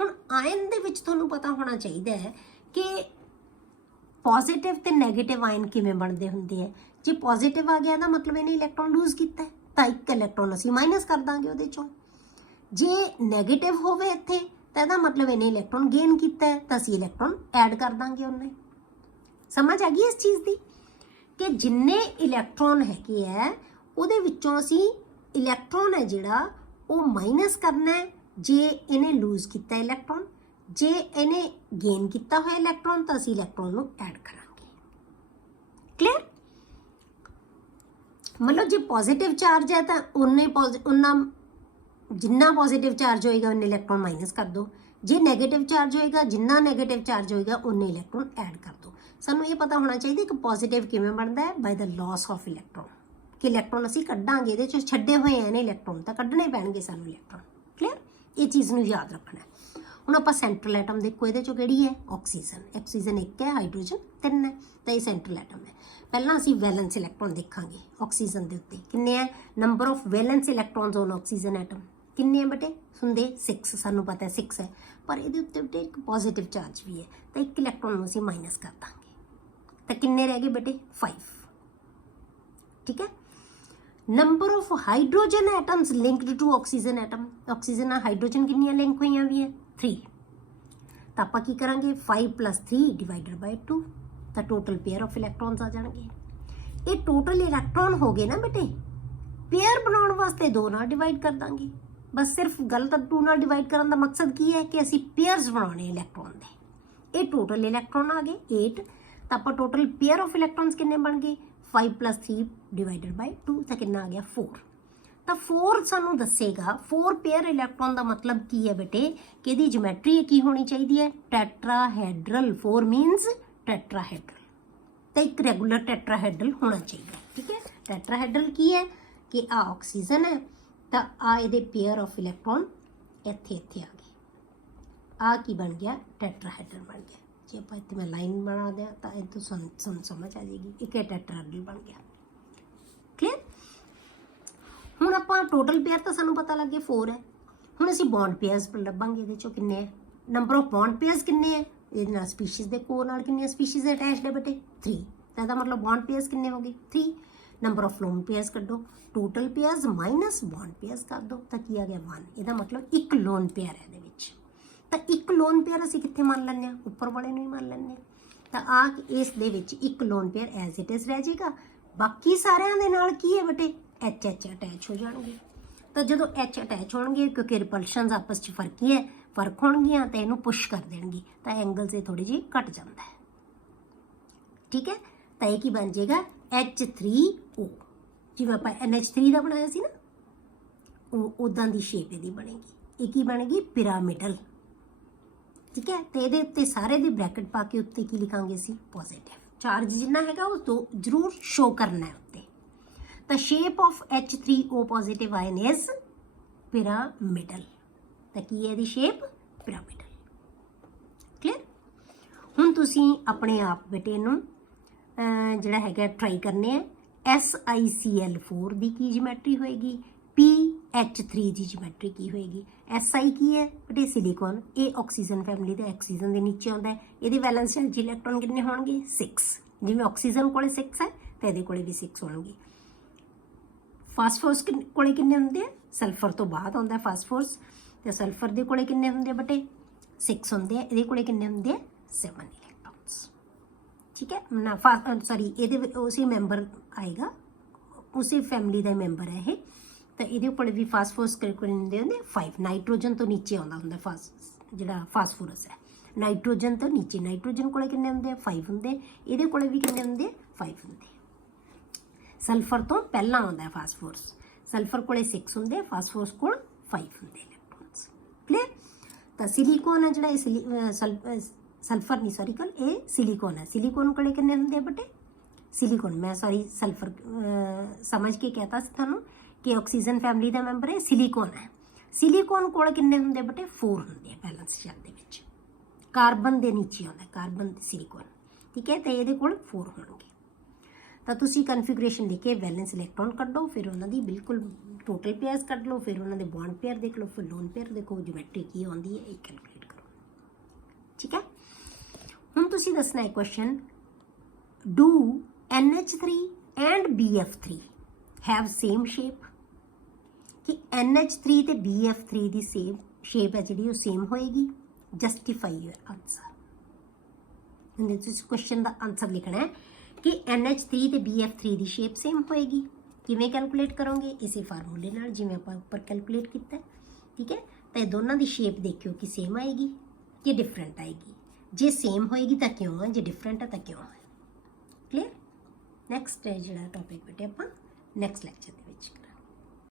ਹੁਣ ਆਇਨ ਦੇ ਵਿੱਚ ਤੁਹਾਨੂੰ ਪਤਾ ਹੋਣਾ ਚਾਹੀਦਾ ਹੈ ਕਿ ਪੋਜ਼ਿਟਿਵ ਤੇ ਨੈਗੇਟਿਵ ਆਇਨ ਕਿਵੇਂ ਬਣਦੇ ਹੁੰਦੇ ਆ। ਜੇ ਪੋਜ਼ਿਟਿਵ ਆ ਗਿਆ ਤਾਂ ਮਤਲਬ ਇਹਨੇ ਇਲੈਕਟ੍ਰੋਨ ਲੂਜ਼ ਕੀਤਾ ਤਾਂ ਇੱਕ ਇਲੈਕਟ੍ਰੋਨ ਅਸੀਂ ਮਾਈਨਸ ਕਰ ਦਾਂਗੇ ਉਹਦੇ ਚੋਂ। ਜੇ ਨੈਗੇਟਿਵ ਹੋਵੇ ਇੱਥੇ ਤਾਂ ਇਹਦਾ ਮਤਲਬ ਇਹਨੇ ਇਲੈਕਟ੍ਰੋਨ ਗੇਨ ਕੀਤਾ ਤਾਂ ਅਸੀਂ ਇਲੈਕਟ੍ਰੋਨ ਐਡ ਕਰ ਦਾਂਗੇ ਉਹਨੇ। ਸਮਝ ਆ ਗਈ ਇਸ ਚੀਜ਼ ਦੀ ਕਿ ਜਿੰਨੇ ਇਲੈਕਟ੍ਰੋਨ ਹੈਗੇ ਆ ਉਹਦੇ ਵਿੱਚੋਂ ਅਸੀਂ ਇਲੈਕਟ੍ਰੋਨ ਹੈ ਜਿਹੜਾ ਉਹ ਮਾਈਨਸ ਕਰਨਾ ਹੈ ਜੇ ਇਹਨੇ ਲੂਜ਼ ਕੀਤਾ ਇਲੈਕਟ੍ਰੋਨ। ਜੇ ਇਹਨੇ ਗੇਨ ਕੀਤਾ ਹੋਇਆ ਇਲੈਕਟ੍ਰੋਨ ਤਾਂ ਅਸੀਂ ਇਲੈਕਟ੍ਰੋਨ ਨੂੰ ਐਡ ਕਰਾਂਗੇ। ਕਲੀਅਰ। ਮਤਲਬ ਜੇ ਪੋਜ਼ਿਟਿਵ ਚਾਰਜ ਹੈ ਤਾਂ ਉਹਨਾਂ ਜਿੰਨਾ ਪੋਜ਼ਿਟਿਵ ਚਾਰਜ ਹੋਏਗਾ ਉਹਨੇ ਇਲੈਕਟ੍ਰੋਨ ਮਾਈਨਸ ਕਰ ਦਿਓ। ਜੇ ਨੈਗੇਟਿਵ ਚਾਰਜ ਹੋਏਗਾ ਜਿੰਨਾ ਨੈਗੇਟਿਵ ਚਾਰਜ ਹੋਏਗਾ ਉਹਨੇ ਇਲੈਕਟ੍ਰੋਨ ਐਡ ਕਰ ਦਿਓ। ਸਾਨੂੰ ਇਹ ਪਤਾ ਹੋਣਾ ਚਾਹੀਦਾ ਕਿ ਪੋਜ਼ਿਟਿਵ ਕਿਵੇਂ ਬਣਦਾ ਹੈ, ਬਾਈ ਦਾ ਲਾਸ ਆਫ ਇਲੈਕਟ੍ਰੋਨ। ਕਿ ਇਲੈਕਟ੍ਰੋਨ ਅਸੀਂ ਕੱਢਾਂਗੇ, ਇਹਦੇ 'ਚ ਛੱਡੇ ਹੋਏ ਆ ਨੇ ਇਲੈਕਟ੍ਰੋਨ ਤਾਂ ਕੱਢਣੇ ਪੈਣਗੇ ਸਾਨੂੰ ਇਲੈਕਟ੍ਰੋਨ। ਕਲੀਅਰ। ਇਹ ਚੀਜ਼ ਨੂੰ ਯਾਦ ਰੱਖਣਾ। ਹੁਣ ਆਪਾਂ ਸੈਂਟਰਲ ਐਟਮ ਦੇਖੋ, ਇਹਦੇ 'ਚੋਂ ਕਿਹੜੀ ਹੈ? ਆਕਸੀਜਨ। ਆਕਸੀਜਨ ਇੱਕ ਹੈ, ਹਾਈਡਰੋਜਨ ਤਿੰਨ ਹੈ, ਤਾਂ ਇਹ ਸੈਂਟਰਲ ਐਟਮ ਹੈ। ਪਹਿਲਾਂ ਅਸੀਂ ਵੈਲੈਂਸ ਇਲੈਕਟ੍ਰੋਨ ਦੇਖਾਂਗੇ ਆਕਸੀਜਨ ਦੇ ਉੱਤੇ। ਕਿੰਨੇ ਹੈ? Number of valence electrons on oxygen atom ਕਿੰਨੇ ਹੈ ਬੇਟੇ? ਹੁੰਦੇ 6, ਸਾਨੂੰ ਪਤਾ 6 ਹੈ। ਪਰ ਇਹਦੇ ਉੱਤੇ ਬੇਟੇ ਇੱਕ ਪੋਜ਼ਿਟਿਵ ਚਾਰਜ ਵੀ ਹੈ ਤਾਂ ਇੱਕ ਇਲੈਕਟ੍ਰੋਨ ਨੂੰ ਅਸੀਂ ਮਾਈਨਸ ਕਰ ਦਾਂਗੇ। ਤਾਂ ਕਿੰਨੇ ਰਹਿ ਗਏ ਬੇਟੇ? 5। ਠੀਕ ਹੈ। Number of hydrogen atoms linked to oxygen atom. Oxygen ਨਾਲ ਹਾਈਡਰੋਜਨ ਕਿੰਨੀਆਂ ਲਿੰਕ ਹੋਈਆਂ ਵੀ ਹੈ? 3। ਤਾਂ ਆਪਾਂ ਕੀ ਕਰਾਂਗੇ? 5 + 3 ਡਿਵਾਈਡਡ ਬਾਈ 2 ਤਾਂ ਟੋਟਲ ਪੇਅਰ ਆਫ ਇਲੈਕਟ੍ਰੋਨਸ ਆ ਜਾਣਗੇ। ਇਹ ਟੋਟਲ ਇਲੈਕਟ੍ਰੋਨ ਹੋ ਗਏ ਨਾ ਬੇਟੇ। ਪੇਅਰ ਬਣਾਉਣ ਵਾਸਤੇ 2 ਨਾਲ ਡਿਵਾਈਡ ਕਰ ਦਾਂਗੇ। ਬਸ ਸਿਰਫ ਗੱਲ ਤਾਂ 2 ਨਾਲ ਡਿਵਾਈਡ ਕਰਨ ਦਾ ਮਕਸਦ ਕੀ ਹੈ ਕਿ ਅਸੀਂ ਪੇਅਰਸ ਬਣਾਉਣੇ ਇਲੈਕਟ੍ਰੋਨ ਦੇ। ਇਹ ਟੋਟਲ ਇਲੈਕਟ੍ਰੋਨ ਆ ਗਏ 8। ਤਾਂ ਆਪਾਂ ਟੋਟਲ ਪੇਅਰ ਆਫ ਇਲੈਕਟ੍ਰੋਨਸ ਕਿੰਨੇ ਬਣ ਗਏ? 5 + 3 ਡਿਵਾਈਡਡ ਬਾਈ 2 ਤਾਂ ਕਿੰਨਾ ਆ ਗਿਆ? 4। ਤਾਂ 4 ਸਾਨੂੰ ਦੱਸੇਗਾ 4 ਪੇਅਰ ਇਲੈਕਟ੍ਰੋਨ ਦਾ ਮਤਲਬ ਕੀ ਹੈ ਬੇਟੇ ਕਿ ਇਹਦੀ ਜਿਓਮੈਟਰੀ ਕੀ ਹੋਣੀ ਚਾਹੀਦੀ ਹੈ? ਟੈਟਰਾਹੈਡਰਲ। 4 ਮੀਨਸ ਟੈਟਰਾਹੈਡਰਲ। ਤਾਂ ਇੱਕ ਰੈਗੂਲਰ ਟੈਟਰਾਹੈਡਰਲ ਹੋਣਾ ਚਾਹੀਦਾ। ਠੀਕ ਹੈ। ਟੈਟਰਾਹੈਡਰਲ ਕੀ ਹੈ ਕਿ ਆ ਆਕਸੀਜਨ ਹੈ ਤਾਂ ਆ ਇਹਦੇ ਪੇਅਰ ਆਫ ਇਲੈਕਟ੍ਰੋਨ ਇੱਥੇ ਇੱਥੇ ਆ ਗਏ। ਆ ਕੀ ਬਣ ਗਿਆ? ਟੈਟਰਾਹੈਡਰਲ ਬਣ ਗਿਆ। ਜੇ ਆਪਾਂ ਇੱਥੇ ਮੈਂ ਲਾਈਨ ਬਣਾ ਦਿਆਂ ਤਾਂ ਇਹ ਤੋਂ ਸਾਨੂੰ ਸਮਝ ਆ ਜਾਏਗੀ ਇੱਕ ਟੈਟਰਾਹੈਡਰਲ ਬਣ ਗਿਆ। ਕਲੀਅਰ। ਹੁਣ ਆਪਾਂ ਟੋਟਲ ਪੇਅਰ ਤਾਂ ਸਾਨੂੰ ਪਤਾ ਲੱਗ ਗਿਆ 4 ਹੈ। ਹੁਣ ਅਸੀਂ ਬੌਂਡ ਪੇਅਰਸ ਲੱਭਾਂਗੇ। ਇਹਦੇ ਚੋਂ ਕਿੰਨੇ ਹੈ? ਨੰਬਰ ਆਫ ਬੌਂਡ ਪੇਅਰਸ ਕਿੰਨੇ ਹੈ? ਇਹਦੇ ਨਾਲ ਸਪੀਸ਼ੀਜ਼ ਦੇ ਕੋਰ ਨਾਲ ਕਿੰਨੀਆਂ ਸਪੀਸ਼ੀਜ਼ ਅਟੈਚਡ ਹੈ ਬੇਟੇ? 3। ਤਾਂ ਇਹਦਾ ਮਤਲਬ ਬੌਂਡ ਪੇਅਰਸ ਕਿੰਨੇ ਹੋ ਗਏ? 3। ਨੰਬਰ ਆਫ ਲੋਨ ਪੇਅਰਸ ਕੱਢੋ। Total pairs minus bond pairs ਕਰ ਦਿਓ ਤਾਂ ਕੀ ਆ ਗਿਆ? 1। ਇਹਦਾ ਮਤਲਬ ਇੱਕ ਲੋਨ ਪੇਅਰ ਹੈ ਇਹਦੇ ਵਿੱਚ। ਤਾਂ ਇੱਕ ਲੋਨ ਪੇਅਰ ਅਸੀਂ ਕਿੱਥੇ ਮੰਨ ਲੈਂਦੇ ਹਾਂ? ਉੱਪਰ ਵਾਲੇ ਨੂੰ ਹੀ ਮੰਨ ਲੈਂਦੇ ਹਾਂ। ਤਾਂ ਆ ਇਸ ਦੇ ਵਿੱਚ ਇੱਕ lone pair as it is ਰਹਿ ਜਾਏਗਾ। ਬਾਕੀ ਸਾਰਿਆਂ ਦੇ ਨਾਲ ਕੀ ਹੈ ਬੇਟੇ? H ਅਟੈਚ ਹੋ ਜਾਣਗੇ। ਤਾਂ ਜਦੋਂ H ਅਟੈਚ ਹੋਣਗੇ ਕਿਉਂਕਿ ਰਿਪਲਸ਼ਨਸ ਆਪਸ 'ਚ ਫਰਕ ਹੋਣਗੀਆਂ ਤਾਂ ਇਹਨੂੰ ਪੁਸ਼ ਕਰ ਦੇਣਗੇ ਤਾਂ ਐਂਗਲਸ ਇਹ ਥੋੜੀ ਜਿਹੀ ਘਟ ਜਾਂਦਾ ਹੈ। ਠੀਕ ਹੈ। ਤਾਂ ਇਹ ਕੀ ਬਣ ਜਾਏਗਾ? H3O। ਜਿਵੇਂ ਆਪਾਂ NH3 ਦਾ ਬਣਾਇਆ ਸੀ ਨਾ ਉਹ ਉਦਾਂ ਦੀ ਸ਼ੇਪ ਇਹਦੀ ਬਣੇਗੀ। ਇਹ ਕੀ ਬਣੇਗੀ? ਪਿਰਾਮਿਡਲ। ਠੀਕ ਹੈ। ਤੇ ਇਹਦੇ ਉੱਤੇ ਸਾਰੇ ਦੀ ਬ੍ਰੈਕਟ ਪਾ ਕੇ ਉੱਤੇ ਕੀ ਲਿਖਾਂਗੇ ਅਸੀਂ? ਪੋਜ਼ਿਟਿਵ ਚਾਰਜ ਜਿੰਨਾ ਹੈਗਾ ਉਹ ਤੋਂ ਜ਼ਰੂਰ ਸ਼ੋ ਕਰਨਾ ਹੈ ਉੱਤੇ। ਤਾਂ shape of H3O positive ion is pyramidal. ਤਾਂ ਕੀ ਹੈ ਇਹਦੀ ਸ਼ੇਪ? ਪਿਰਾਮਿਡਲ। ਕਲੀਅਰ। ਹੁਣ ਤੁਸੀਂ ਆਪਣੇ ਆਪ ਬੇਟੇ ਨੂੰ ਜਿਹੜਾ ਹੈਗਾ ਟਰਾਈ ਕਰਨੇ ਆ। SiCl4 ਦੀ ਕੀ ਜਿਓਮੈਟਰੀ ਹੋਏਗੀ? PH3 ਦੀ ਜਿਓਮੈਟਰੀ ਕੀ ਹੋਏਗੀ? Si ਕੀ ਹੈ ਬੇਟੇ? ਸਿਲੀਕਨ। ਇਹ ਆਕਸੀਜਨ ਫੈਮਿਲੀ ਦੇ ਆਕਸੀਜਨ ਦੇ ਨੀਚੇ ਆਉਂਦਾ ਹੈ। ਇਹਦੇ ਵੈਲੈਂਸ ਚਾਰਜ ਇਲੈਕਟ੍ਰੋਨ ਕਿੰਨੇ ਹੋਣਗੇ? 6। ਜਿਵੇਂ ਆਕਸੀਜਨ ਕੋਲੇ 6 ਹੈ ਤਾਂ ਇਹਦੇ ਕੋਲੇ ਵੀ 6 ਹੋਣਗੇ। ਫਾਸਫੋਰਸ ਕੋਲੇ ਕਿੰਨੇ ਹੁੰਦੇ ਆ? ਸਲਫਰ ਤੋਂ ਬਾਅਦ ਆਉਂਦਾ ਫਾਸਫੋਰਸ। ਤੇ ਸਲਫਰ ਦੇ ਕੋਲੇ ਕਿੰਨੇ ਹੁੰਦੇ ਆ ਬੇਟੇ? 6 ਹੁੰਦੇ ਆ। ਇਹਦੇ ਕੋਲੇ ਕਿੰਨੇ ਹੁੰਦੇ ਆ? 7 ਇਲੈਕਟ੍ਰੋਨਸ। ਠੀਕ ਹੈ ਨਾ। ਸੌਰੀ ਇਹਦੇ ਉਸੇ ਮੈਂਬਰ ਆਏਗਾ, ਉਸੇ ਫੈਮਿਲੀ ਦਾ ਮੈਂਬਰ ਹੈ ਇਹ। ਤਾਂ ਇਹਦੇ ਕੋਲੇ ਵੀ ਫਾਸਫੋਰਸ ਕੋਲੇ ਹੁੰਦੇ 5। ਨਾਈਟ੍ਰੋਜਨ ਤੋਂ ਨੀਚੇ ਆਉਂਦਾ ਹੁੰਦਾ ਜਿਹੜਾ ਫਾਸਫੋਰਸ ਹੈ। ਨਾਈਟ੍ਰੋਜਨ ਤੋਂ ਨੀਚੇ ਨਾਈਟ੍ਰੋਜਨ ਕੋਲੇ ਕਿੰਨੇ ਹੁੰਦੇ ਆ? 5 ਹੁੰਦੇ। ਇਹਦੇ ਕੋਲੇ ਵੀ ਕਿੰਨੇ ਹੁੰਦੇ? 5 ਹੁੰਦੇ। ਸਲਫਰ ਤੋਂ ਪਹਿਲਾਂ ਆਉਂਦਾ ਫਾਸਫੋਰਸ। ਸਲਫਰ ਕੋਲੇ 6 ਹੁੰਦੇ, ਫਾਸਫੋਰਸ ਕੋਲ 5 ਹੁੰਦੇ ਇਲੈਕਟ੍ਰੋਨਸ। ਕਲੀਅਰ। ਤਾਂ ਸਿਲੀਕੋਨ ਹੈ ਜਿਹੜਾ ਇਹ ਸਲਫਰ ਨਹੀਂ ਸੌਰੀ ਇਹ ਸਿਲੀਕੋਨ ਹੈ। ਸਿਲੀਕੋਨ ਕੋਲੇ ਕਿੰਨੇ ਹੁੰਦੇ ਆ ਬੇਟੇ? ਸਿਲੀਕੋਨ ਮੈਂ ਸੌਰੀ ਸਲਫਰ ਸਮਝ ਕੇ ਕਹਿਤਾ ਸੀ ਤੁਹਾਨੂੰ कि ਆਕਸੀਜਨ ਫੈਮਿਲੀ ਦਾ ਮੈਂਬਰ ਹੈ ਸਿਲੀਕੋਨ ਹੈ। ਸਿਲੀਕੋਨ ਕੋਲ ਕਿੰਨੇ ਹੁੰਦੇ ਬੇਟੇ 4 ਹੁੰਦੇ ਆ ਬੈਲੈਂਸ ਸ਼ੈਲ ਦੇ ਵਿੱਚ। ਕਾਰਬਨ ਦੇ ਨੀਚੇ ਆਉਂਦਾ ਕਾਰਬਨ ਤੇ ਸਿਲੀਕੋਨ, ਠੀਕ ਹੈ, ਤੇ ਇਹਦੇ ਕੋਲ 4 ਹੋਣਗੇ। ਤਾਂ ਤੁਸੀਂ ਕਨਫੀਗਰੇਸ਼ਨ ਲਿਖ ਕੇ ਵੈਲੈਂਸ ਇਲੈਕਟ੍ਰੋਨ ਕੱਢੋ, ਫਿਰ ਉਹਨਾਂ ਦੀ ਬਿਲਕੁਲ ਟੋਟਲ ਪੇਅਰਸ ਕੱਢ ਲਓ, ਫਿਰ ਉਹਨਾਂ ਦੇ ਬੌਂਡ ਪੇਅਰ ਦੇਖ ਲਓ, ਫਿਰ ਲੋਨ ਪੇਅਰ ਦੇਖੋ, ਜਿਓਮੈਟਰੀ ਕੀ ਆਉਂਦੀ ਹੈ ਇਹ ਕੈਲਕੂਲੇਟ ਕਰੋ, ਠੀਕ ਹੈ। ਹੁਣ ਤੁਸੀਂ ਦੱਸਣਾ ਹੈ question, do NH3 and BF3 have same shape? ਕਿ NH3 ਤੇ BF3 ਦੀ ਸੇਮ ਸ਼ੇਪ ਹੈ ਜਿਹੜੀ ਉਹ ਸੇਮ ਹੋਏਗੀ। Justify your answer. ਇਹਦੇ ਤੁਸੀਂ ਕੁਐਸਚਨ ਦਾ ਆਨਸਰ ਲਿਖਣਾ ਹੈ ਕਿ NH3 ਤੇ BF3 ਦੀ ਸ਼ੇਪ ਸੇਮ ਹੋਏਗੀ। ਕਿਵੇਂ ਕੈਲਕੂਲੇਟ ਕਰੋਗੇ? ਇਸੇ ਫਾਰਮੂਲੇ ਨਾਲ ਜਿਵੇਂ ਆਪਾਂ ਉੱਪਰ ਕੈਲਕੂਲੇਟ ਕੀਤਾ, ਠੀਕ ਹੈ। ਤਾਂ ਇਹ ਦੋਨਾਂ ਦੀ ਸ਼ੇਪ ਦੇਖਿਓ ਕਿ ਸੇਮ ਆਏਗੀ ਕਿ ਡਿਫਰੈਂਟ ਆਏਗੀ। ਜੇ ਸੇਮ ਹੋਏਗੀ ਤਾਂ ਕਿਉਂ ਹੈ, ਜੇ ਡਿਫਰੈਂਟ ਹੈ ਤਾਂ ਕਿਉਂ ਹੈ। ਕਲੀਅਰ? ਨੈਕਸਟ ਜਿਹੜਾ ਟੌਪਿਕ ਬੇਟੇ ਆਪਾਂ ਨੈਕਸਟ ਲੈਕਚਰ ਦੇ ਵਿੱਚ